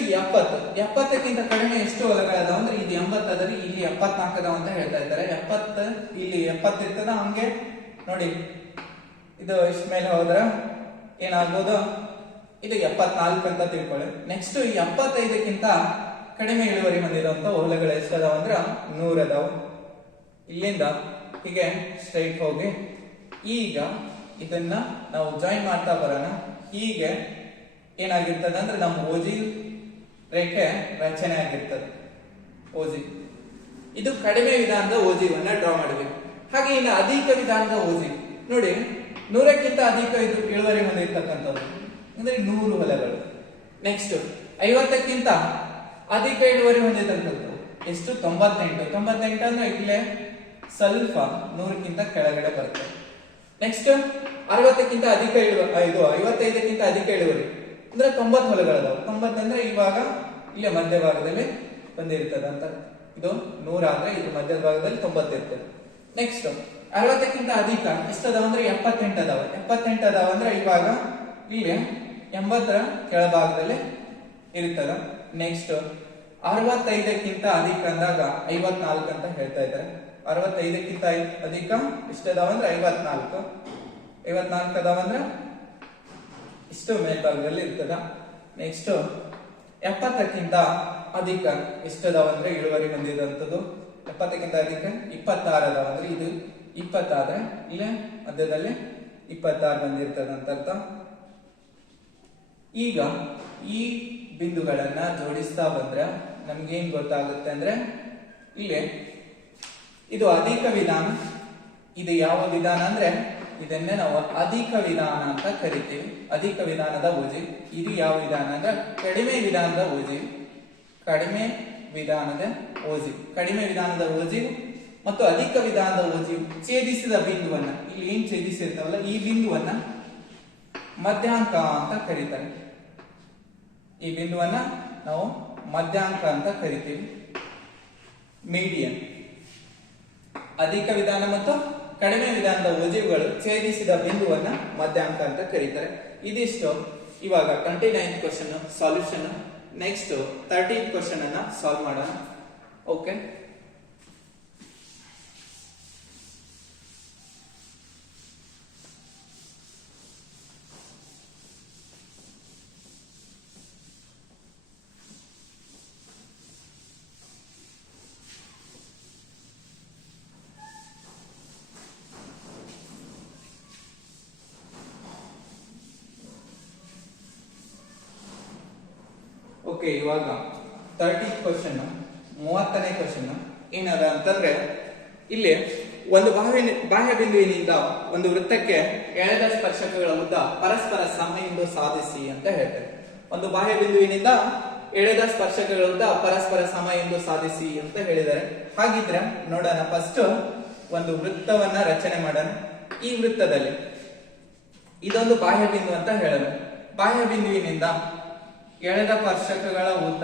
70ಕ್ಕಿಂತ ಕಡಿಮೆ ಎಷ್ಟು ಹೊಲಗಳದಾವ ಅಂದ್ರೆ ಇದು 80 ಅದ್ರಿ, ಇಲ್ಲಿ 74 ಅದಾವ ಅಂತ ಹೇಳ್ತಾ ಇದ್ದಾರೆ. 70 ಇಲ್ಲಿ 70 ಇರ್ತದ. ಹಂಗೆ ನೋಡಿ, ಇದು ಇಷ್ಟ ಮೇಲೆ ಹೋದ್ರ ಏನಾಗ್ಬೋದು, ಇದು 74 ಅಂತ ತಿಳ್ಕೊಳ್ಳಿ. ನೆಕ್ಸ್ಟ್ 75ಕ್ಕಿಂತ ಕಡಿಮೆ ಇಳುವರಿ ಹೊಂದಿರುವಂತ ಹೊಲಗಳು ಎಷ್ಟದಾವ ಅಂದ್ರ 100 ಅದಾವ. ಇಲ್ಲಿಂದ ಹೀಗೆ ಸ್ಟ್ರೈಟ್ ಹೋಗಿ ಈಗ ಇದನ್ನ ನಾವು ಜಾಯಿನ್ ಮಾಡ್ತಾ ಬರೋಣ. ಹೀಗೆ ಏನಾಗಿರ್ತದೆ ಅಂದ್ರೆ ನಮ್ಮ ಓಜಿ ರೇಖೆ ರಚನೆ ಆಗಿರ್ತದೆ. ಓಜಿ ಇದು ಕಡಿಮೆ ವಿಧಾನದ ಓಜಿವನ್ನ ಡ್ರಾ ಮಾಡಿದ್ವಿ. ಹಾಗೆ ಇನ್ನು ಅಧಿಕ ವಿಧಾನದ ಓಜಿ ನೋಡಿ, 100ಕ್ಕಿಂತ ಅಧಿಕ ಇದು ಇಳುವರಿ ಹೊಂದಿರ್ತಕ್ಕಂಥದ್ದು ಅಂದ್ರೆ 100 ಹೊಲಗಳು. ನೆಕ್ಸ್ಟ್ 50ಕ್ಕಿಂತ ಅಧಿಕ ಇಳುವರಿ ಹೊಂದಿರ್ತಕ್ಕಂಥದ್ದು ಎಷ್ಟು 98. 98 ಅಂದ್ರೆ ಇಲ್ಲೇ ಸ್ವಲ್ಪ 100ಕ್ಕಿಂತ ಕೆಳಗಡೆ ಬರುತ್ತೆ. ನೆಕ್ಸ್ಟ್ 60ಕ್ಕಿಂತ ಅಧಿಕ ಇಳುವರಿ, ಇದು 55ಕ್ಕಿಂತ ಅಧಿಕ ಇಳುವರಿ ಅಂದ್ರೆ 90 ಹೊಲಗಳದಾವ. 90 ಅಂದ್ರೆ ಇವಾಗ ಇಲ್ಲೇ ಮಧ್ಯಭಾಗದಲ್ಲಿ ಬಂದಿರ್ತದೆ ಅಂತ. ಇದು 100 ಆದ್ರೆ ಇದು ಮಧ್ಯಭಾಗದಲ್ಲಿ 90 ಇರ್ತದೆ. ನೆಕ್ಸ್ಟ್ 60ಕ್ಕಿಂತ ಅಧಿಕ ಎಷ್ಟದಾವ ಅಂದ್ರೆ 78 ಅದಾವ. 78 ಅದಾವ ಅಂದ್ರೆ ಇವಾಗ ಇಲ್ಲಿ 80ರ ಕೆಳಭಾಗದಲ್ಲಿ ಇರ್ತದ. ನೆಕ್ಸ್ಟ್ 65ಕ್ಕಿಂತ ಅಧಿಕ ಅಂದಾಗ 54 ಅಂತ ಹೇಳ್ತಾ ಇದ್ದಾರೆ. 65ಕ್ಕಿಂತ ಅಧಿಕ ಎಷ್ಟದಾವ ಅಂದ್ರೆ 54. 54 ಅದಾವ ಅಂದ್ರೆ ಇಷ್ಟು ಮೇಲ್ಭಾಗದಲ್ಲಿ ಇರ್ತದ. ನೆಕ್ಸ್ಟ್ 70ಕ್ಕಿಂತ ಅಧಿಕ ಎಷ್ಟದಾವ ಅಂದ್ರೆ ಇಳುವರಿ ಹೊಂದಿದಂಥದ್ದು. 70ಕ್ಕಿಂತ ಅಧಿಕ 26 ಅದಾವ ಅಂದ್ರೆ ಇದು 20 ಆದ್ರೆ ಇಲ್ಲೇ ಮಧ್ಯದಲ್ಲಿ 26 ಬಂದಿರ್ತದ ಅಂತ ಅರ್ಥ. ಈಗ ಈ ಬಿಂದುಗಳನ್ನ ಜೋಡಿಸ್ತಾ ಬಂದ್ರೆ ನಮ್ಗೆ ಏನ್ ಗೊತ್ತಾಗುತ್ತೆ ಅಂದ್ರೆ ಇಲ್ಲಿ ಇದು ಅಧಿಕ ವಿಧಾನ. ಇದು ಯಾವ ವಿಧಾನ ಅಂದ್ರೆ ಇದನ್ನೇ ನಾವು ಅಧಿಕ ವಿಧಾನ ಅಂತ ಕರಿತೀವಿ. ಅಧಿಕ ವಿಧಾನದ ಓಜಿ. ಇದು ಯಾವ ವಿಧಾನ ಅಂದ್ರೆ ಕಡಿಮೆ ವಿಧಾನದ ಓಜಿ. ಕಡಿಮೆ ವಿಧಾನದ ಓಜಿ. ಕಡಿಮೆ ವಿಧಾನದ ಓಜಿ ಮತ್ತು ಅಧಿಕ ವಿಧಾನದ ಓಜಿ ಛೇದಿಸಿದ ಬಿಂದುವನ್ನ, ಇಲ್ಲಿ ಏನ್ ಛೇದಿಸಿರ್ತಾವಲ್ಲ ಈ ಬಿಂದುವನ್ನ ಮಧ್ಯಾಂಕ ಅಂತ ಕರೀತಾರೆ. ಈ ಬಿಂದುವನ್ನ ನಾವು ಮಧ್ಯಾಂಕ ಅಂತ ಕರಿತೀವಿ. ಮೀಡಿಯನ್. ಅಧಿಕ ವಿಧಾನ ಮತ್ತು ಕಡಿಮೆ ವಿಧಾನದ ಓಜಿಗಳು ಛೇದಿಸಿದ ಬಿಂದುವನ್ನ ಮಧ್ಯಾಂಕ ಅಂತ ಕರೀತಾರೆ. ಇದಿಷ್ಟು ಇವಾಗ 29th question solution. Next 13th question ಅನ್ನ ಸಾಲ್ವ್ ಮಾಡೋಣ. ಓಕೆ, ಓಕೆ ಇವಾಗ 30th ಕ್ವಶನ್ 30ನೇ ಕ್ವಶನ್ ಏನದ ಅಂತಂದ್ರೆ ಇಲ್ಲಿ ಒಂದು ಬಾಹ್ಯ ಬಿಂದುವಿನಿಂದ ಒಂದು ವೃತ್ತಕ್ಕೆ ಎಳೆದ ಸ್ಪರ್ಶಕಗಳ ಉದ್ದ ಪರಸ್ಪರ ಸಮ ಎಂದು ಸಾಧಿಸಿ ಅಂತ ಹೇಳ್ತಾರೆ. ಒಂದು ಬಾಹ್ಯ ಬಿಂದುವಿನಿಂದ ಎಳೆದ ಸ್ಪರ್ಶಕಗಳ ಉದ್ದ ಪರಸ್ಪರ ಸಮ ಎಂದು ಸಾಧಿಸಿ ಅಂತ ಹೇಳಿದ್ದಾರೆ. ಹಾಗಿದ್ರೆ ನೋಡೋಣ, ಫಸ್ಟ್ ಒಂದು ವೃತ್ತವನ್ನ ರಚನೆ ಮಾಡೋಣ. ಈ ವೃತ್ತದಲ್ಲಿ ಇದೊಂದು ಬಾಹ್ಯ ಬಿಂದು ಅಂತ ಹೇಳೋಣ. ಬಾಹ್ಯ ಬಿಂದುವಿನಿಂದ ಎಳೆದ ಸ್ಪರ್ಶಕಗಳ ಉದ್ದ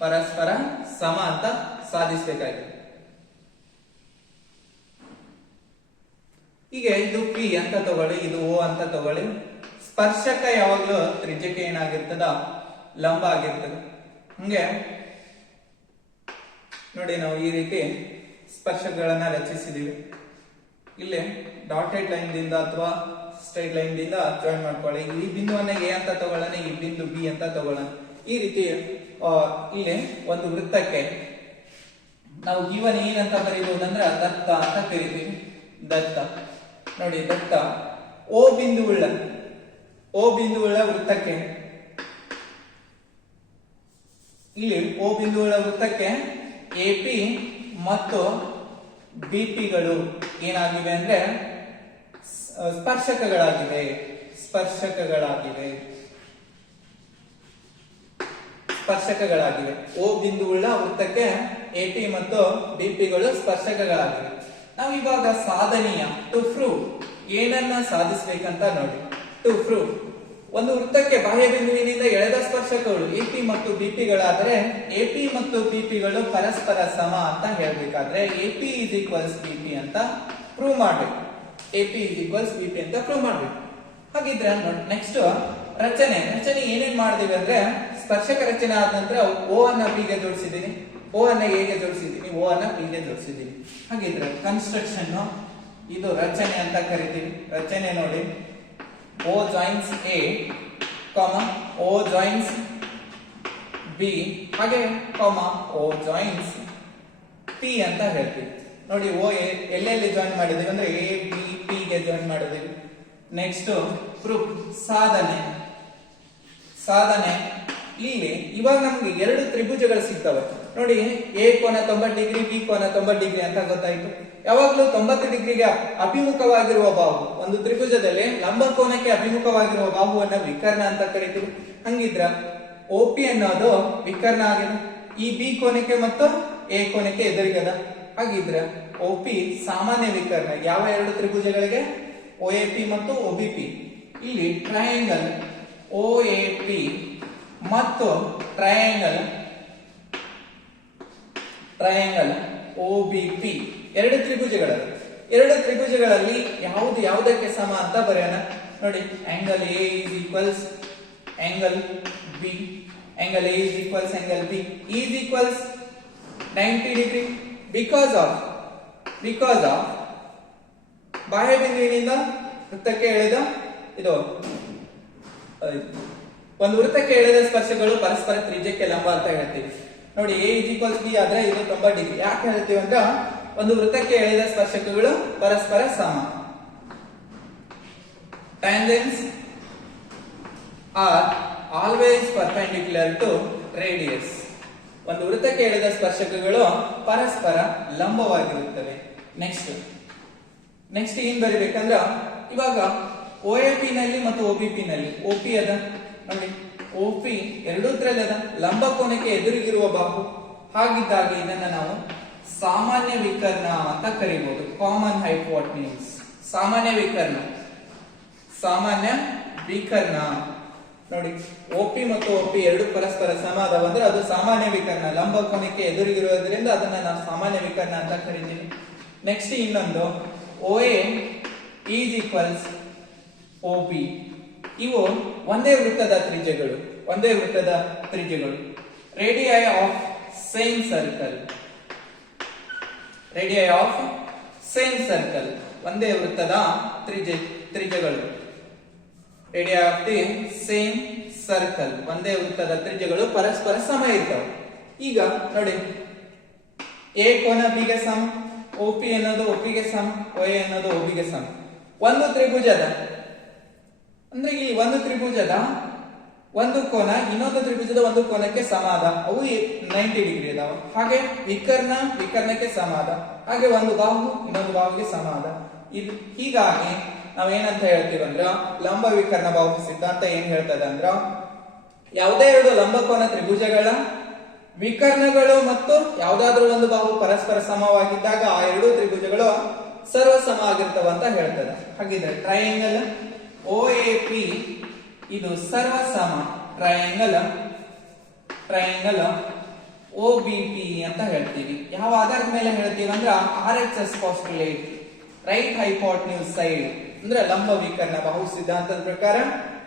ಪರಸ್ಪರ ಸಮ ಅಂತ ಸಾಧಿಸಬೇಕಾಗಿದೆ. ಈಗ ಇದು ಪಿ ಅಂತ ತಗೊಳ್ಳಿ, ಇದು ಓ ಅಂತ ತಗೊಳ್ಳಿ. ಸ್ಪರ್ಶಕ ಯಾವಾಗ್ಲೂ ತ್ರಿಜ್ಯಕ್ಕೆ ಏನಾಗಿರ್ತದ, ಲಂಬ ಆಗಿರ್ತದೆ. ಹಂಗೆ ನೋಡಿ ನಾವು ಈ ರೀತಿ ಸ್ಪರ್ಶಕಗಳನ್ನ ರಚಿಸಿದೀವಿ. ಇಲ್ಲಿ ಡಾಟೆಡ್ ಲೈನ್ ದಿಂದ ಅಥವಾ ಸ್ಟ್ರೈಟ್ ಲೈನ್ ದಿಂದ ಜಾಯಿನ್ ಮಾಡ್ಕೊಳ್ಳಿ. ಈ ಬಿಂದುವನ್ನ ಎ ಅಂತ ತಗೊಳ್ಳೋಣ, ಈ ಬಿಂದು ಬಿ ಅಂತ ತಗೊಳ್ಳೋಣ. ಈ ರೀತಿ ಇಲ್ಲಿ ಒಂದು ವೃತ್ತಕ್ಕೆ ನಾವು ಗಿವನ್ ಏನಂತ ಬರೀಬಹುದಂದ್ರೆ ದತ್ತ ಅಂತ ಕರಿತೀವಿ. ದತ್ತ ನೋಡಿ, ದತ್ತ ಓ ಬಿಂದುವುಳ್ಳ ವೃತ್ತಕ್ಕೆ, ಇಲ್ಲಿ ಓ ಬಿಂದುವುಳ್ಳ ವೃತ್ತಕ್ಕೆ ಎಪಿ ಮತ್ತು ಬಿಪಿಗಳು ಏನಾಗಿವೆ ಅಂದ್ರೆ ಸ್ಪರ್ಶಕಗಳಾಗಿವೆ. ಓ ಬಿಂದುವುಳ್ಳ ವೃತ್ತಕ್ಕೆ ಎಪಿ ಮತ್ತು ಬಿಪಿಗಳು ಸ್ಪರ್ಶಕಗಳಾಗಿವೆ. ನಾವು ಇವಾಗ ಸಾಧನೀಯ ಟು ಪ್ರೂವ್ ಏನನ್ನ ಸಾಧಿಸಬೇಕಂತ ನೋಡಿ. ಟು ಪ್ರೂವ್ ಒಂದು ವೃತ್ತಕ್ಕೆ ಬಾಹ್ಯ ಬಿಂದುವಿನಿಂದ ಎಳೆದ ಸ್ಪರ್ಶಕಗಳು ಎಪಿ ಮತ್ತು ಬಿಪಿಗಳಾದರೆ ಎಪಿ ಮತ್ತು ಬಿಪಿಗಳು ಪರಸ್ಪರ ಸಮ ಅಂತ ಹೇಳ್ಬೇಕಾದ್ರೆ ಎಪಿ ಇಸ್ ಈಕ್ವಲ್ಸ್ ಬಿಪಿ ಅಂತ ಪ್ರೂವ್ ಮಾಡ್ಬೇಕು. ಎಪಿ ಇಸ್ ಈಕ್ವಲ್ಸ್ ಬಿಪಿ ಅಂತ ಪ್ರೂವ್ ಮಾಡ್ಬೇಕು. ಹಾಗಿದ್ರೆ ನೋಡಿ, ನೆಕ್ಸ್ಟ್ ರಚನೆ ಏನೇನ್ ಮಾಡಿದೀವಿ ಅಂದ್ರೆ ಸ್ಪರ್ಶಕ ರಚನೆ ಆದ ನಂತರ ಓ ಅನ್ನ ಪಿ ಗೆ ಜೋಡಿಸಿದೀನಿ, ಓ ಅನ್ನ ಎ ಗೆ ಜೋಡಿಸಿದೀನಿ, ಓ ಅನ್ನ ಪಿ ಗೆ ಜೋಡಿಸಿದೀನಿ. ಹಾಗಿದ್ರೆ ಕನ್ಸ್ಟ್ರಕ್ಷನ್ ಇದು ರಚನೆ ಅಂತ ಕರಿತೀವಿ. ರಚನೆ ನೋಡಿ, O joins A, O joins B, ಹಾಗೆ ಓ ಜಾಯಿನ್ಸ್ ಪಿ ಅಂತ ಹೇಳ್ತೀವಿ. ನೋಡಿ, ಓ ಎಲ್ಲೆಲ್ಲಿ ಜಾಯಿನ್ ಮಾಡಿದೀವಿ ಅಂದ್ರೆ ಎ ಬಿ ಪಿ ಗೆ ಜಾಯಿನ್ ಮಾಡಿದೀವಿ. ನೆಕ್ಸ್ಟ್ ಪ್ರೂಫ್ ಸಾಧನೆ ಇಲ್ಲಿ ಇವಾಗ ನಮ್ಗೆ ಎರಡು ತ್ರಿಭುಜಗಳು ಸಿಗ್ತವೆ. ನೋಡಿ, ಎ ಕೋನ 90 ಡಿಗ್ರಿ, ಬಿ ಕೋನ 90 ಡಿಗ್ರಿ ಅಂತ ಗೊತ್ತಾಯ್ತು. ಯಾವಾಗ್ಲೂ 90 ಡಿಗ್ರಿಗೆ ಅಭಿಮುಖವಾಗಿರುವ ಬಾಹು, ಒಂದು ತ್ರಿಭುಜದಲ್ಲಿ ಲಂಬ ಕೋನಕ್ಕೆ ಅಭಿಮುಖವಾಗಿರುವ ಬಾಹುವನ್ನ ವಿಕರ್ಣ ಅಂತ ಕರಿತೀವಿ. ಹಂಗಿದ್ರ OP ಅನ್ನೋದು ವಿಕರ್ಣ ಆಗಿದೆ. ಈ ಬಿ ಕೋನಕ್ಕೆ ಮತ್ತು ಎ ಕೋನಕ್ಕೆ ಎದುರಿಗದ. ಹಾಗಿದ್ರೆ OP ಸಾಮಾನ್ಯ ವಿಕರ್ಣ ಯಾವ ಎರಡು ತ್ರಿಭುಜಗಳಿಗೆ? OAP ಮತ್ತು OBP. ಇಲ್ಲಿ ಟ್ರಯಾಂಗಲ್ OAP ಮತ್ತು ಟ್ರಯಾಂಗಲ್ OBP ಎರಡು ತ್ರಿಭುಜಗಳು. ಎರಡು ತ್ರಿಭುಜಗಳಲ್ಲಿ ಯಾವುದು ಯಾವುದಕ್ಕೆ ಸಮ ಅಂತ ಬರೆಯೋಣ. ನೋಡಿ, angle A is equals angle B, angle A is equals angle B is equals 90 degree because of ಬಾಹ್ಯ ಬಿಂದುವಿನಿಂದ ವೃತ್ತಕ್ಕೆ ಎಳೆದ ಇದು ಒಂದು ವೃತ್ತಕ್ಕೆ ಎಳೆದ ಸ್ಪರ್ಶಗಳು ಪರಸ್ಪರ ತ್ರಿಜ್ಯಕ್ಕೆ ಲಂಬ ಅಂತ ಹೇಳ್ತೀವಿ. ನೋಡಿ, A is equals B ಆದ್ರೆ ಇದು 90 ಡಿಗ್ರಿ. ಯಾಕೆ ಹೇಳ್ತೀವಿ ಅಂದ್ರೆ ಒಂದು ವೃತ್ತಕ್ಕೆ ಎಳೆದ ಸ್ಪರ್ಶಕಗಳು ಪರಸ್ಪರ ಸಮ. Tangents are always perpendicular to radius. ಒಂದು ವೃತ್ತಕ್ಕೆ ಎಳೆದ ಸ್ಪರ್ಶಕಗಳು ಪರಸ್ಪರ ಲಂಬವಾಗಿರುತ್ತವೆ. ನೆಕ್ಸ್ಟ್ ಏನ್ ಬರೀಬೇಕಂದ್ರ ಇವಾಗ OAP ನಲ್ಲಿ ಮತ್ತು OBP ನಲ್ಲಿ OP ಅದ ನೋಡಿ, OP ಎರಡೂದ್ರಲ್ಲಿ ಅದ ಲಂಬ ಕೋನಕ್ಕೆ ಎದುರಿಗಿರುವ ಬಾಹು. ಹಾಗಿದ್ದಾಗ ಇದನ್ನ ನಾವು ಸಾಮಾನ್ಯ ವಿಕರ್ಣ ಅಂತ ಕರೀಬಹುದು. Common hypotenuse. ಸಾಮಾನ್ಯ ವಿಕರ್ಣ ನೋಡಿ, OP ಮತ್ತು OP ಎರಡು ಪರಸ್ಪರ ಸಮ ಅದಾವಂದ್ರೆ ಅದು ಸಾಮಾನ್ಯ ವಿಕರ್ಣ. ಲಂಬ ಕೋನಕ್ಕೆ ಎದುರಿಗಿರುವುದರಿಂದ ಅದನ್ನ ನಾವು ಸಾಮಾನ್ಯ ವಿಕರ್ಣ ಅಂತ ಕರಿತೀವಿ. ನೆಕ್ಸ್ಟ್ ಇನ್ನೊಂದು OA is equals OB. ಇವು ಒಂದೇ ವೃತ್ತದ ತ್ರಿಜ್ಯಗಳು. ರೇಡಿಯೈ ಆಫ್ ಸೇಮ್ ಸರ್ಕಲ್ ಒಂದೇ ವೃತ್ತದ ತ್ರಿಜ್ಯಗಳು. Radii of the same circle ಒಂದೇ ವೃತ್ತದ ತ್ರಿಜ್ಯಗಳು ಪರಸ್ಪರ ಸಮ ಇರ್ತವೆ. ಈಗ ನೋಡಿ, A ಕೋನ B ಗೆ ಸಮ, OP ಅನ್ನೋದು OP ಗೆ ಸಮ, OA ಅನ್ನೋದು OB ಗೆ ಸಮ. ಒಂದು ತ್ರಿಭುಜದ ಅಂದ್ರೆ ಇಲ್ಲಿ ಒಂದು ತ್ರಿಭುಜದ ಒಂದು ಕೋನ ಇನ್ನೊಂದು ತ್ರಿಭುಜದ ಒಂದು ಕೋನಕ್ಕೆ ಸಮ ಅದ. ಅವು 90 ಡಿಗ್ರಿ ಅದಾವ. ಹಾಗೆ ವಿಕರ್ಣಕ್ಕೆ ಸಮ ಅದ. ಹಾಗೆ ಒಂದು ಬಾಹು ಇನ್ನೊಂದು ಬಾಹುಗೆ ಸಮ ಅದ. ಹೀಗಾಗಿ ನಾವೇನಂತ ಹೇಳ್ತೀವಿ ಅಂದ್ರ ಲಂಬ ವಿಕರ್ಣ ಬಾಹು ಸಿದ್ಧಾಂತ ಏನ್ ಹೇಳ್ತದ ಅಂದ್ರ ಯಾವುದೇ ಎರಡು ಲಂಬಕೋನ ತ್ರಿಭುಜಗಳ ವಿಕರ್ಣಗಳು ಮತ್ತು ಯಾವುದಾದ್ರೂ ಒಂದು ಬಾಹು ಪರಸ್ಪರ ಸಮವಾಗಿದ್ದಾಗ ಆ ಎರಡು ತ್ರಿಭುಜಗಳು ಸರ್ವ ಸಮ ಆಗಿರ್ತವ ಅಂತ ಹೇಳ್ತದ. ಹಾಗಿದ್ರೆ ಟ್ರಯಾಂಗಲ್ OAP ಇದು ಸರ್ವ ಸಮ ಟ್ರಯಾಂಗಲ್ OBP ಅಂತ ಹೇಳ್ತೀವಿ. ಯಾವ ಆಧಾರದ ಮೇಲೆ ಹೇಳ್ತೀವಿ ಅಂದ್ರೆ RHS postulate, right hypotenuse side ಅಂದ್ರೆ ಲಂಬ ವಿಕರ್ಣ ಬಾಹು ಸಿದ್ಧಾಂತದ ಪ್ರಕಾರ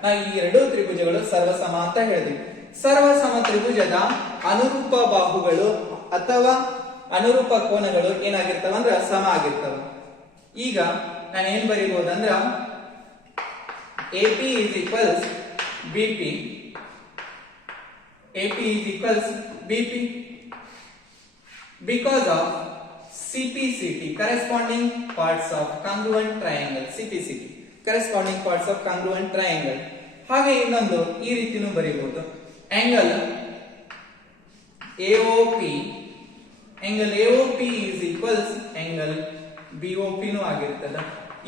ನಾವು ಈ ಎರಡು ತ್ರಿಭುಜಗಳು ಸರ್ವಸಮ ಅಂತ ಹೇಳಿದ್ವಿ. ಸರ್ವಸಮ ತ್ರಿಭುಜದ ಅನುರೂಪ ಬಾಹುಗಳು ಅಥವಾ ಅನುರೂಪ ಕೋನಗಳು ಏನಾಗಿರ್ತಾವ ಅಂದ್ರೆ ಸಮ ಆಗಿರ್ತಾವ. ಈಗ ನಾನು ಏನ್ ಬರೀಬಹುದಂದ್ರ AP is equals BP because of CPCT, corresponding parts of congruent triangle. CPCT, corresponding parts of congruent triangle. ಹಾಗೆ ಇನ್ನೊಂದು ಈ ರೀತಿನೂ ಬರೀಬಹುದು. angle AOP is equals angle BOP ನೂ ಆಗಿರ್ತದ.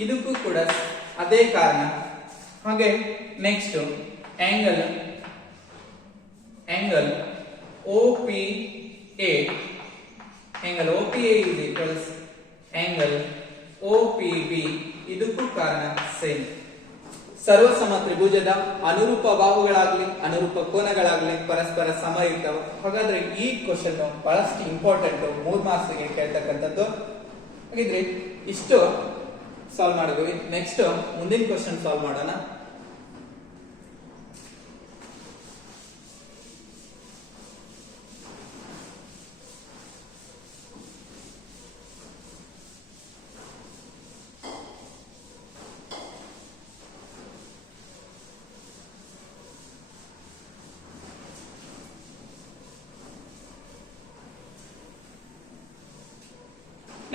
ಇದಕ್ಕೂ ಕೂಡ ಅದೇ ಕಾರಣ. ಹಾಗೆ next angle OPA is equals angle OPB. ಇದಕ್ಕೂ ಕಾರಣ ಸೇಮ್. ಸರ್ವಸಮ ತ್ರಿಭುಜದ ಅನುರೂಪ ಬಾಹುಗಳಾಗ್ಲಿ ಅನುರೂಪ ಕೋನಗಳಾಗ್ಲಿ ಪರಸ್ಪರ ಸಮ ಇರ್ತವೆ. ಹಾಗಾದ್ರೆ ಈ ಕ್ವಶನ್ ಬಹಳಷ್ಟು ಇಂಪಾರ್ಟೆಂಟ್, 3 ಮಾರ್ಕ್ಸ್ ಗೆ ಕೇಳ್ತಕ್ಕಂಥದ್ದು. ಹಾಗಿದ್ರೆ ಇಷ್ಟು ಸಾಲ್ವ್ ಮಾಡಿದ್ವಿ. ನೆಕ್ಸ್ಟ್ ಮುಂದಿನ ಕ್ವಶನ್ ಸಾಲ್ವ್ ಮಾಡೋಣ.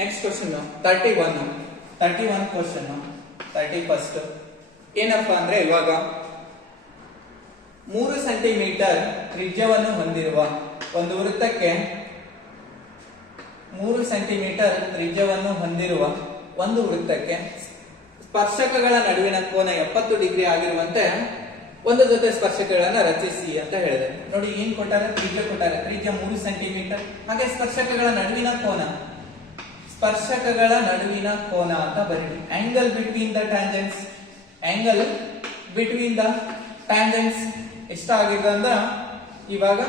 ನೆಕ್ಸ್ಟ್ ಕ್ವಶನ್ 31 ಕ್ವಶನ್ 31st ಏನಪ್ಪಾ ಅಂದ್ರೆ ಇವಾಗ 3 ಸೆಂಟಿಮೀಟರ್ ತ್ರಿಜ್ಯವನ್ನು ಹೊಂದಿರುವ ಒಂದು ವೃತ್ತಕ್ಕೆ 3 ಸೆಂಟಿಮೀಟರ್ ತ್ರಿಜ್ಯವನ್ನು ಹೊಂದಿರುವ ಒಂದು ವೃತ್ತಕ್ಕೆ ಸ್ಪರ್ಶಕಗಳ ನಡುವಿನ ಕೋನ 70 ಡಿಗ್ರಿ ಆಗಿರುವಂತೆ ಒಂದು ಜೊತೆ ಸ್ಪರ್ಶಕಗಳನ್ನ ರಚಿಸಿ ಅಂತ ಹೇಳಿದೆ. ನೋಡಿ ಏನ್ ಕೊಟ್ಟಾರೆ, ತ್ರಿಜ್ಯ ಕೊಟ್ಟಾರೆ. ತ್ರಿಜ್ಯ 3 ಸೆಂಟಿಮೀಟರ್. ಹಾಗೆ ಸ್ಪರ್ಶಕಗಳ ನಡುವಿನ ಕೋನ, ಸ್ಪರ್ಶಕಗಳ ನಡುವಿನ ಕೋನ ಅಂತ ಬರೀರಿ. Angle between the tangents, angle between the tangents ಎಷ್ಟಾಗಿದೆ ಅಂದ್ರೆ ಇವಾಗ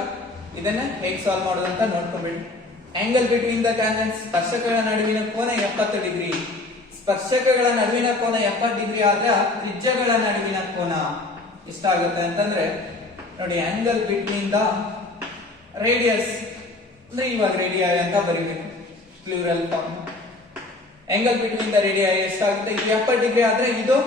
ಇದನ್ನ ಹೇಗೆ ಸಾಲ್ವ್ ಮಾಡೋದು ಅಂತ ನೋಡ್ಕೊಂಡ್ಬಿಡಿ. ಆಂಗಲ್ ಬಿಟ್ವೀನ್ ದ ಟ್ಯಾಂಜೆಂಟ್ಸ್, ಸ್ಪರ್ಶಕಗಳ ನಡುವಿನ ಕೋನ 70 ಡಿಗ್ರಿ. ಸ್ಪರ್ಶಕಗಳ ನಡುವಿನ ಕೋನ 70 ಡಿಗ್ರಿ ಆದ್ರೆ ತ್ರಿಜ್ಯಗಳ ನಡುವಿನ ಕೋನ ಎಷ್ಟಾಗುತ್ತೆ ಅಂತಂದ್ರೆ ನೋಡಿ, ಆಂಗಲ್ ಬಿಟ್ವೀನ್ ದ ರೇಡಿಯಸ್ ಅಂದ್ರೆ ಇವಾಗ ರೇಡಿಯೈ ಅಂತ ಬರೀಬೇಕು, plural form. Angle between the radii ಎಷ್ಟಾಗುತ್ತೆ, ಇದು 70 ಡಿಗ್ರಿ ಆದ್ರೆ ಇದು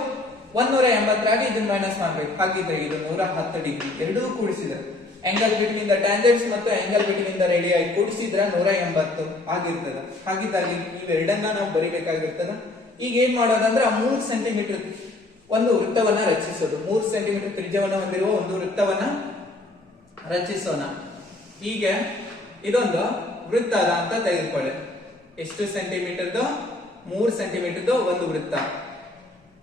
180 ಆಗಿ ಇದನ್ನ ಮೈನಸ್ ಮಾಡ್ಬೇಕು. ಹಾಗಿದ್ರೆ ಇದು 110 ಡಿಗ್ರಿ. ಎರಡೂ ಕೂಡಿಸಿದ್ರೆ ಆಂಗಲ್ ಬಿಟ್ವೀನ್ ದ ಟ್ಯಾಂಜೆಂಟ್ಸ್ ಮತ್ತು ಆಂಗಲ್ ಬಿಟ್ವೀನ್ ದ ರೇಡಿಯೈ ಕೂಡಿಸಿದ್ರೆ 180 ಆಗಿರ್ತದೆ. ಹಾಗಿದ್ದಾಗಿ ಇವೆರಡನ್ನ ನಾವು ಬರಿಬೇಕಾಗಿರ್ತದ. ಈಗ ಏನ್ ಮಾಡೋದಂದ್ರೆ 3 ಸೆಂಟಿಮೀಟರ್ ಒಂದು ವೃತ್ತವನ್ನ ರಚಿಸೋದು. 3 ಸೆಂಟಿಮೀಟರ್ ತ್ರಿಜ್ಯವನ್ನು ಹೊಂದಿರುವ ಒಂದು ವೃತ್ತವನ್ನ ರಚಿಸೋಣ. ಹೀಗೆ ಇದೊಂದು ವೃತ್ತ ಅದ ಅಂತ ತೆಗೆದುಕೊಳ್ಳಿ. ಎಷ್ಟು ಸೆಂಟಿಮೀಟರ್ದು? 3 ಸೆಂಟಿಮೀಟರ್ದು ಒಂದು ವೃತ್ತ.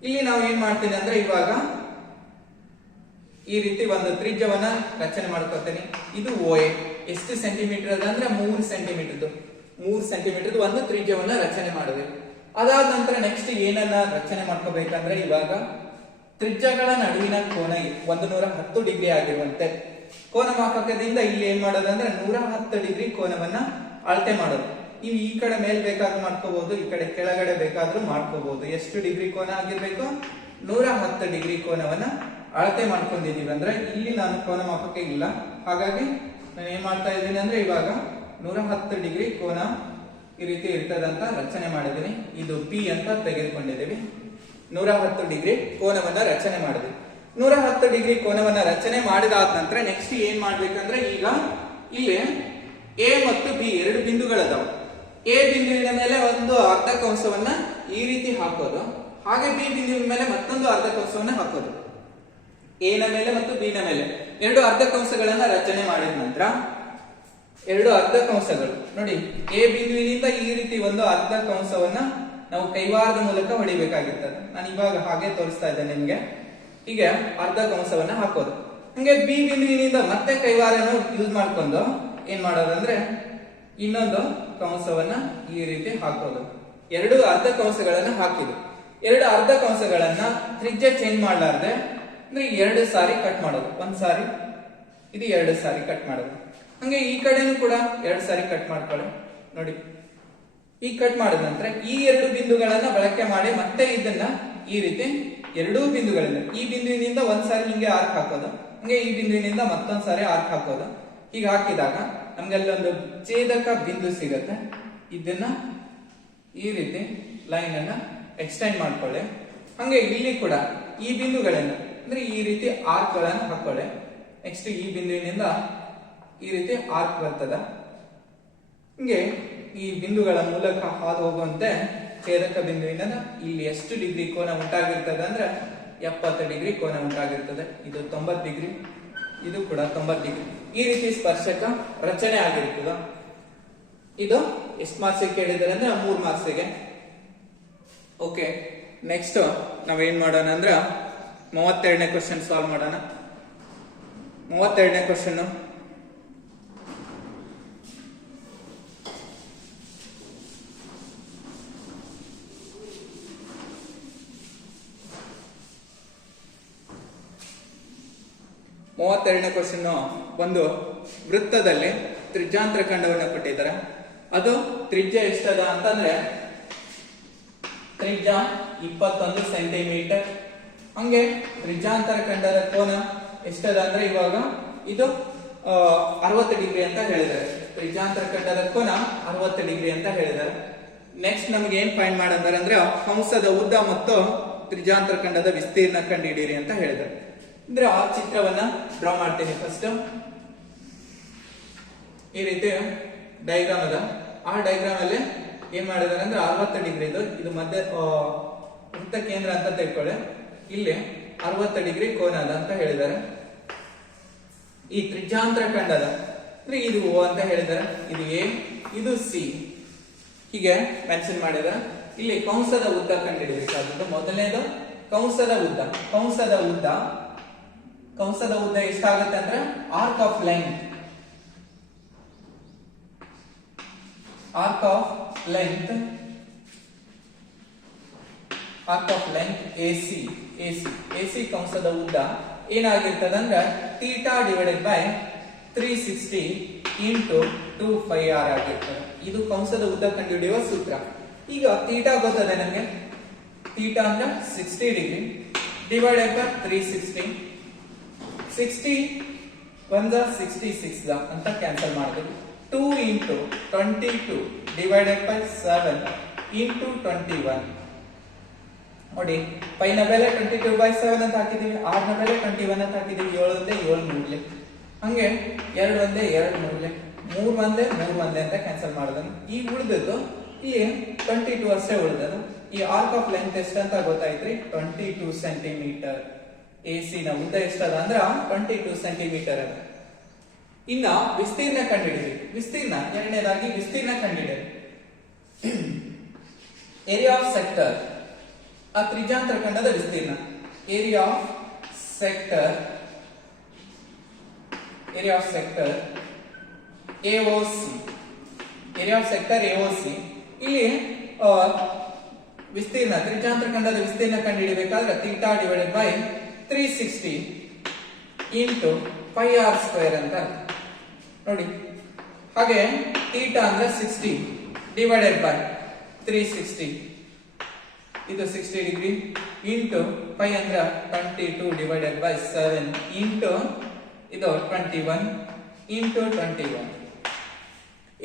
ಇಲ್ಲಿ ನಾವು ಏನ್ ಮಾಡ್ತೀನಿ ಅಂದ್ರೆ ಇವಾಗ ಈ ರೀತಿ ಒಂದು ತ್ರಿಜ್ಯವನ್ನ ರಚನೆ ಮಾಡ್ಕೊತೀನಿ. ಇದು OA ಎಷ್ಟು ಸೆಂಟಿಮೀಟರ್ ಅದ ಅಂದ್ರೆ 3 ಸೆಂಟಿಮೀಟರ್ದು. 3 ಸೆಂಟಿಮೀಟರ್ದು ಒಂದು ತ್ರಿಜ್ಯವನ್ನ ರಚನೆ ಮಾಡಬೇಕು. ಅದಾದ ನಂತರ ನೆಕ್ಸ್ಟ್ ಏನನ್ನ ರಚನೆ ಮಾಡ್ಕೋಬೇಕಂದ್ರೆ ಇವಾಗ ತ್ರಿಜ್ಯಗಳ ನಡುವಿನ ಕೋನ 110 ಡಿಗ್ರಿ ಆಗಿರುವಂತೆ ಕೋನ ಮಾಪಕದಿಂದ ಇಲ್ಲಿ ಏನ್ ಮಾಡೋದಂದ್ರೆ 110 ಡಿಗ್ರಿ ಕೋನವನ್ನ ಅಳತೆ ಮಾಡೋದು. ನೀವು ಈ ಕಡೆ ಮೇಲ್ ಬೇಕಾದ್ರೂ ಮಾಡ್ಕೋಬಹುದು, ಈ ಕಡೆ ಕೆಳಗಡೆ ಬೇಕಾದ್ರೂ ಮಾಡ್ಕೋಬಹುದು. ಎಷ್ಟು ಡಿಗ್ರಿ ಕೋನ ಆಗಿರ್ಬೇಕು? 110 ಡಿಗ್ರಿ ಕೋನವನ್ನ ಅಳತೆ ಮಾಡ್ಕೊಂಡಿದೀವಿ ಅಂದ್ರೆ ಇಲ್ಲಿ ನಾನು ಕೋನ ಮಾಪಕ ಇಲ್ಲ, ಹಾಗಾಗಿ ನಾನು ಏನ್ ಮಾಡ್ತಾ ಇದ್ದೀನಿ ಅಂದ್ರೆ ಇವಾಗ 110 ಡಿಗ್ರಿ ಕೋನ ಈ ರೀತಿ ಇರ್ತದಂತ ರಚನೆ ಮಾಡಿದ್ದೀನಿ. ಇದು P ಅಂತ ತೆಗೆದುಕೊಂಡಿದ್ದೀವಿ. 110 ಡಿಗ್ರಿ ಕೋನವನ್ನ ರಚನೆ ಮಾಡಿದ್ವಿ. 110 ಡಿಗ್ರಿ ಕೋನವನ್ನ ರಚನೆ ಮಾಡಿದಾದ ನಂತರ ನೆಕ್ಸ್ಟ್ ಏನ್ ಮಾಡ್ಬೇಕಂದ್ರೆ ಈಗ ಇಲ್ಲಿ A ಮತ್ತು B ಎರಡು ಬಿಂದುಗಳದಾವ. A ಬಿಂದುವಿನ ಮೇಲೆ ಒಂದು ಅರ್ಧ ಕಂಸವನ್ನ ಈ ರೀತಿ ಹಾಕೋದು, ಹಾಗೆ B ಬಿಂದುವಿನ ಮೇಲೆ ಮತ್ತೊಂದು ಅರ್ಧ ಕಂಸವನ್ನ ಹಾಕೋದು. A ನ ಮೇಲೆ ಮತ್ತು B ನ ಮೇಲೆ ಎರಡು ಅರ್ಧ ಕಂಸಗಳನ್ನ ರಚನೆ ಮಾಡಿದ ನಂತರ ಎರಡು ಅರ್ಧ ಕಂಸಗಳು ನೋಡಿ, A ಬಿಂದುವಿನಿಂದ ಈ ರೀತಿ ಒಂದು ಅರ್ಧ ಕಂಸವನ್ನ ನಾವು ಕೈವಾರದ ಮೂಲಕ ಹೊಡಿಬೇಕಾಗಿರ್ತದೆ. ನಾನು ಇವಾಗ ಹಾಗೆ ತೋರಿಸ್ತಾ ಇದ್ದೇನೆ ನಿಮ್ಗೆ. ಹೀಗೆ ಅರ್ಧ ಕಂಸವನ್ನ ಹಾಕೋದು. ಹಂಗೆ B ಬಿಂದುವಿನಿಂದ ಮತ್ತೆ ಕೈವಾರನ ಯೂಸ್ ಮಾಡ್ಕೊಂಡು ಏನ್ ಮಾಡೋದಂದ್ರೆ ಇನ್ನೊಂದು ಕಂಸವನ್ನ ಈ ರೀತಿ ಹಾಕೋದು. ಎರಡು ಅರ್ಧ ಕಂಸಗಳನ್ನ ಹಾಕಿದ್ರು. ಎರಡು ಅರ್ಧ ಕಂಸಗಳನ್ನ ತ್ರಿಜ್ಯ ಚೇಂಜ್ ಮಾಡ್ಲಾರ್ದೆ ಅಂದ್ರೆ 2 ಸಾರಿ ಕಟ್ ಮಾಡೋದು. ಒಂದ್ ಸಾರಿ ಇದು 2 ಸಾರಿ ಕಟ್ ಮಾಡೋದು. ಹಂಗೆ ಈ ಕಡೆನೂ ಕೂಡ 2 ಸಾರಿ ಕಟ್ ಮಾಡ್ಕೊಳ್ಳಿ. ನೋಡಿ, ಈ ಕಟ್ ಮಾಡಿದ ನಂತರ ಈ ಎರಡು ಬಿಂದುಗಳನ್ನ ಬಳಕೆ ಮಾಡಿ ಮತ್ತೆ ಇದನ್ನ ಈ ರೀತಿ ಎರಡೂ ಬಿಂದುಗಳಿಂದ ಈ ಬಿಂದುವಿನಿಂದ ಒಂದ್ ಸಾರಿ ಹಿಂಗೆ ಆರ್ಕ್ ಹಾಕೋದು, ಹಂಗೆ ಈ ಬಿಂದುವಿನಿಂದ ಮತ್ತೊಂದ್ ಸಾರಿ ಆರ್ಕ್ ಹಾಕೋದು. ಹೀಗೆ ಹಾಕಿದಾಗ ನಮ್ಗೆ ಅಲ್ಲೊಂದು ಛೇದಕ ಬಿಂದು ಸಿಗತ್ತೆ. ಇದನ್ನ ಈ ರೀತಿ ಲೈನ್ ಅನ್ನ ಎಕ್ಸ್ಟೆಂಡ್ ಮಾಡ್ಕೊಳ್ಳಿ. ಹಂಗೆ ಇಲ್ಲಿ ಕೂಡ ಈ ಬಿಂದುಗಳನ್ನ ಅಂದ್ರೆ ಈ ರೀತಿ ಆರ್ಕ್ ಗಳನ್ನ ಹಾಕೊಳ್ಳಿ. ನೆಕ್ಸ್ಟ್ ಈ ಬಿಂದುವಿನಿಂದ ಈ ರೀತಿ ಆರ್ಕ್ ಬರ್ತದ. ಹಿಂಗೆ ಈ ಬಿಂದುಗಳ ಮೂಲಕ ಹಾದು ಹೋಗುವಂತೆ ಛೇದಕ ಬಿಂದುವಿನಿಂದ ಇಲ್ಲಿ ಎಷ್ಟು ಡಿಗ್ರಿ ಕೋನ ಉಂಟಾಗಿರ್ತದೆ ಅಂದ್ರೆ 70 ಡಿಗ್ರಿ ಕೋನ ಉಂಟಾಗಿರ್ತದೆ. ಇದು 90 ಡಿಗ್ರಿ, ಇದು ಕೂಡ 90 ಡಿಗ್ರಿ. ಈ ರೀತಿ ಸ್ಪರ್ಶಕ ರಚನೆ ಆಗಿರ್ತದ. ಇದು ಎಷ್ಟು ಮಾರ್ಕ್ಸ್ ಕೇಳಿದ್ದಾರೆ ಅಂದ್ರೆ 3 ಮಾರ್ಕ್ಸ್ಗೆ. ಓಕೆ, ನೆಕ್ಸ್ಟ್ ನಾವೇನ್ ಮಾಡೋಣ ಅಂದ್ರೆ 32ನೇ ಕ್ವಶನ್ ಸಾಲ್ವ್ ಮಾಡೋಣ. 32ನೇ ಕ್ವಶನ್ ಒಂದು ವೃತ್ತದಲ್ಲಿ ತ್ರಿಜ್ಯಾಂತರ ಖಂಡವನ್ನು ಕೊಟ್ಟಿದ್ದಾರೆ. ಅದು ತ್ರಿಜ್ಯ ಎಷ್ಟದ ಅಂತಂದ್ರೆ ತ್ರಿಜ್ಯ 21 ಸೆಂಟಿಮೀಟರ್. ಹಂಗೆ ತ್ರಿಜ್ಯಾಂತರ ಖಂಡದ ಕೋನ ಎಷ್ಟದ ಅಂದ್ರೆ ಇವಾಗ ಇದು 60 ಡಿಗ್ರಿ ಅಂತ ಹೇಳಿದ್ದಾರೆ. ತ್ರಿಜ್ಯಾಂತರ ಖಂಡದ ಕೋನ 60 ಡಿಗ್ರಿ ಅಂತ ಹೇಳಿದ್ದಾರೆ. ನೆಕ್ಸ್ಟ್ ನಮ್ಗೆ ಏನ್ ಫೈಂಡ್ ಮಾಡಂದ್ರೆ ಅಂದ್ರೆ ಕಂಸದ ಉದ್ದ ಮತ್ತು ತ್ರಿಜ್ಯಾಂತರ ಖಂಡದ ವಿಸ್ತೀರ್ಣ ಕಂಡುಹಿಡಿಯಿರಿ ಅಂತ ಹೇಳಿದ್ದಾರೆ. ಅಂದ್ರೆ ಆ ಚಿತ್ರವನ್ನ ಡ್ರಾ ಮಾಡ್ತೀನಿ. ಫಸ್ಟ್ ಈ ರೀತಿ ಡಯಾಗ್ರಾಮ್ ಅದ. ಆ ಡಯಾಗ್ರಾಮ್ ಅಲ್ಲಿ ಏನ್ ಮಾಡಿದಾರೆ ಅಂದ್ರೆ 60 ಡಿಗ್ರಿ ಇದು ಮಧ್ಯ ವೃತ್ತ ಕೇಂದ್ರ ಅಂತ ತಿಳ್ಕೊಳ್ಳಿ. ಇಲ್ಲಿ 60 ಡಿಗ್ರಿ ಕೋನ ಅದ ಅಂತ ಹೇಳಿದ್ದಾರೆ. ಈ ತ್ರಿಜ್ಯಾಂತರ ಖಂಡದ ಅಂದ್ರೆ ಇದು O ಅಂತ ಹೇಳಿದ್ದಾರೆ, ಇದು A, ಇದು C ಹೀಗೆ ಮೆನ್ಷನ್ ಮಾಡಿದ್ದಾರೆ. ಇಲ್ಲಿ ಕಂಸದ ಉದ್ದ ಕಂಡುಹಿಡಿಯಬೇಕಾದದ್ದು ಮೊದಲನೇದು ಕಂಸದ ಉದ್ದ. ಕಂಸದ ಉದ್ದ ಎಷ್ಟಾಗುತ್ತೆ ಅಂದ್ರೆ ಆರ್ಕ್ ಆಫ್ ಲೆಂತ್ AC ಕಂಸದ ಉದ್ದ ಏನಾಗಿರ್ತದ ಅಂದ್ರೆ theta divided by 360 into 2πr ಆಗಿರ್ತದೆ. ಇದು ಕಂಸದ ಉದ್ದ ಕಂಡುಹಿಡಿಯುವ ಸೂತ್ರ. ಈಗ ಥೀಟಾ ಗೊತ್ತದೆ ನಮಗೆ, ಥೀಟಾ ಅಂದ್ರೆ 60 ಡಿಗ್ರಿ ಡಿವೈಡೆಡ್ ಬೈ 360, 60 1 66 ಅಂತ ಕ್ಯಾನ್ಸಲ್ ಮಾಡಿದ್ವಿ. 2 ಇಂಟು 22 ಡಿವೈಡೆಡ್ ಬೈ 7 ಇಂಟು 21. ನೋಡಿ ಪೈನ ಬೆಲೆ 22/7 ಅಂತ ಹಾಕಿದೀವಿ, ಆರ್ ನ ಬೆಲೆ 21 ಅಂತ ಹಾಕಿದೀವಿ. 7 ಒಂದೇ 7 ಮೂರ್ಲೆ, ಹಂಗೆ 2 ಒಂದೇ 2 ಮೂರ್ಲೆ, 3 ಒಂದೇ 3 ಒಂದೇ ಅಂತ ಕ್ಯಾನ್ಸಲ್ ಮಾಡಿದನು. ಈಗ ಉಳಿದದ್ದು ಇಲ್ಲಿ 22 ಅಷ್ಟೇ ಉಳಿದದು. ಈ ಆರ್ಕ್ ಆಫ್ ಲೆಂತ್ ಎಷ್ಟಂತ ಗೊತ್ತಾಯ್ತ್ರಿ, 22 ಸೆಂಟಿಮೀಟರ್. AC ನ ಉದ್ದ ಎಷ್ಟದ ಅಂದ್ರ 22 ಸೆಂಟಿಮೀಟರ್ ಅದ. ಇನ್ನ ವಿಸ್ತೀರ್ಣ ಕಂಡುಹಿಡಿದ್ವಿ. ವಿಸ್ತೀರ್ಣ ಎರಡನೇದಾಗಿ ವಿಸ್ತೀರ್ಣ ಕಂಡುಹಿಡಿದ್ವಿ. ಏರಿಯಾ ಆಫ್ ಸೆಕ್ಟರ್, ಆ ತ್ರಿಜ್ಯಾಂತರ ಖಂಡದ ವಿಸ್ತೀರ್ಣ. Area of sector AOC, area of sector AOC. ಇಲ್ಲಿ ವಿಸ್ತೀರ್ಣ, ತ್ರಿಜ್ಯಾಂತರ ಖಂಡದ ವಿಸ್ತೀರ್ಣ ಕಂಡುಹಿಡಿಯಬೇಕಾದ್ರೆ theta divided by 360 into πr square ಅಂತ ನೋಡಿ. ಹಾಗೆ ಥೀಟಾ ಅಂದ್ರೆ 60 ಡಿವೈಡೆಡ್ ಬೈ 360, ಇದು 60 ಡಿಗ್ರಿ ಇಂಟು ಪೈ ಅಂದ್ರೆ 22 ಡಿವೈಡೆಡ್ ಬೈ 7 ಇಂಟು ಇದು 21 ಇಂಟು 21.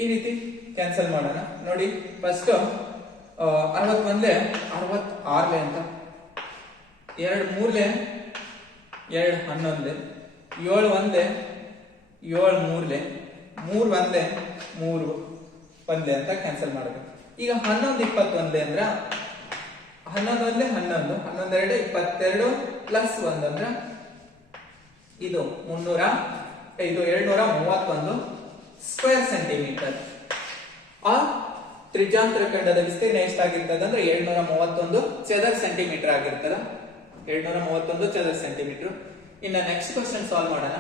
ಈ ರೀತಿ ಕ್ಯಾನ್ಸಲ್ ಮಾಡೋಣ. ನೋಡಿ ಫಸ್ಟ್ 61 66 ಅಂತ, 2 ಮೂರ್ಲೆ 2 11, 7 ಒಂದೇ 7 ಮೂರ್ಲೆ, 3 ಒಂದೇ 3 ಒಂದೇ ಅಂತ ಕ್ಯಾನ್ಸಲ್ ಮಾಡಬೇಕು. ಈಗ 11 21 ಅಂದ್ರ 11 ಒಂದೇ 11, 11 2 22 ಪ್ಲಸ್ 1 ಅಂದ್ರ ಇದು 231 ಸ್ಕ್ವೇರ್ ಸೆಂಟಿಮೀಟರ್. ಆ ತ್ರಿಜ್ಯಾಂತರ ಖಂಡದ ವಿಸ್ತೀರ್ಣ ಎಷ್ಟಾಗಿರ್ತದೆ ಅಂದ್ರೆ 731 ಚದರ ಸೆಂಟಿಮೀಟರ್ ಆಗಿರ್ತದ. 731 ಚದರ ಸೆಂಟಿಮೀಟರ್. ಇನ್ನ ನೆಕ್ಸ್ಟ್ ಕ್ವಶನ್ ಸಾಲ್ವ್ ಮಾಡೋಣ.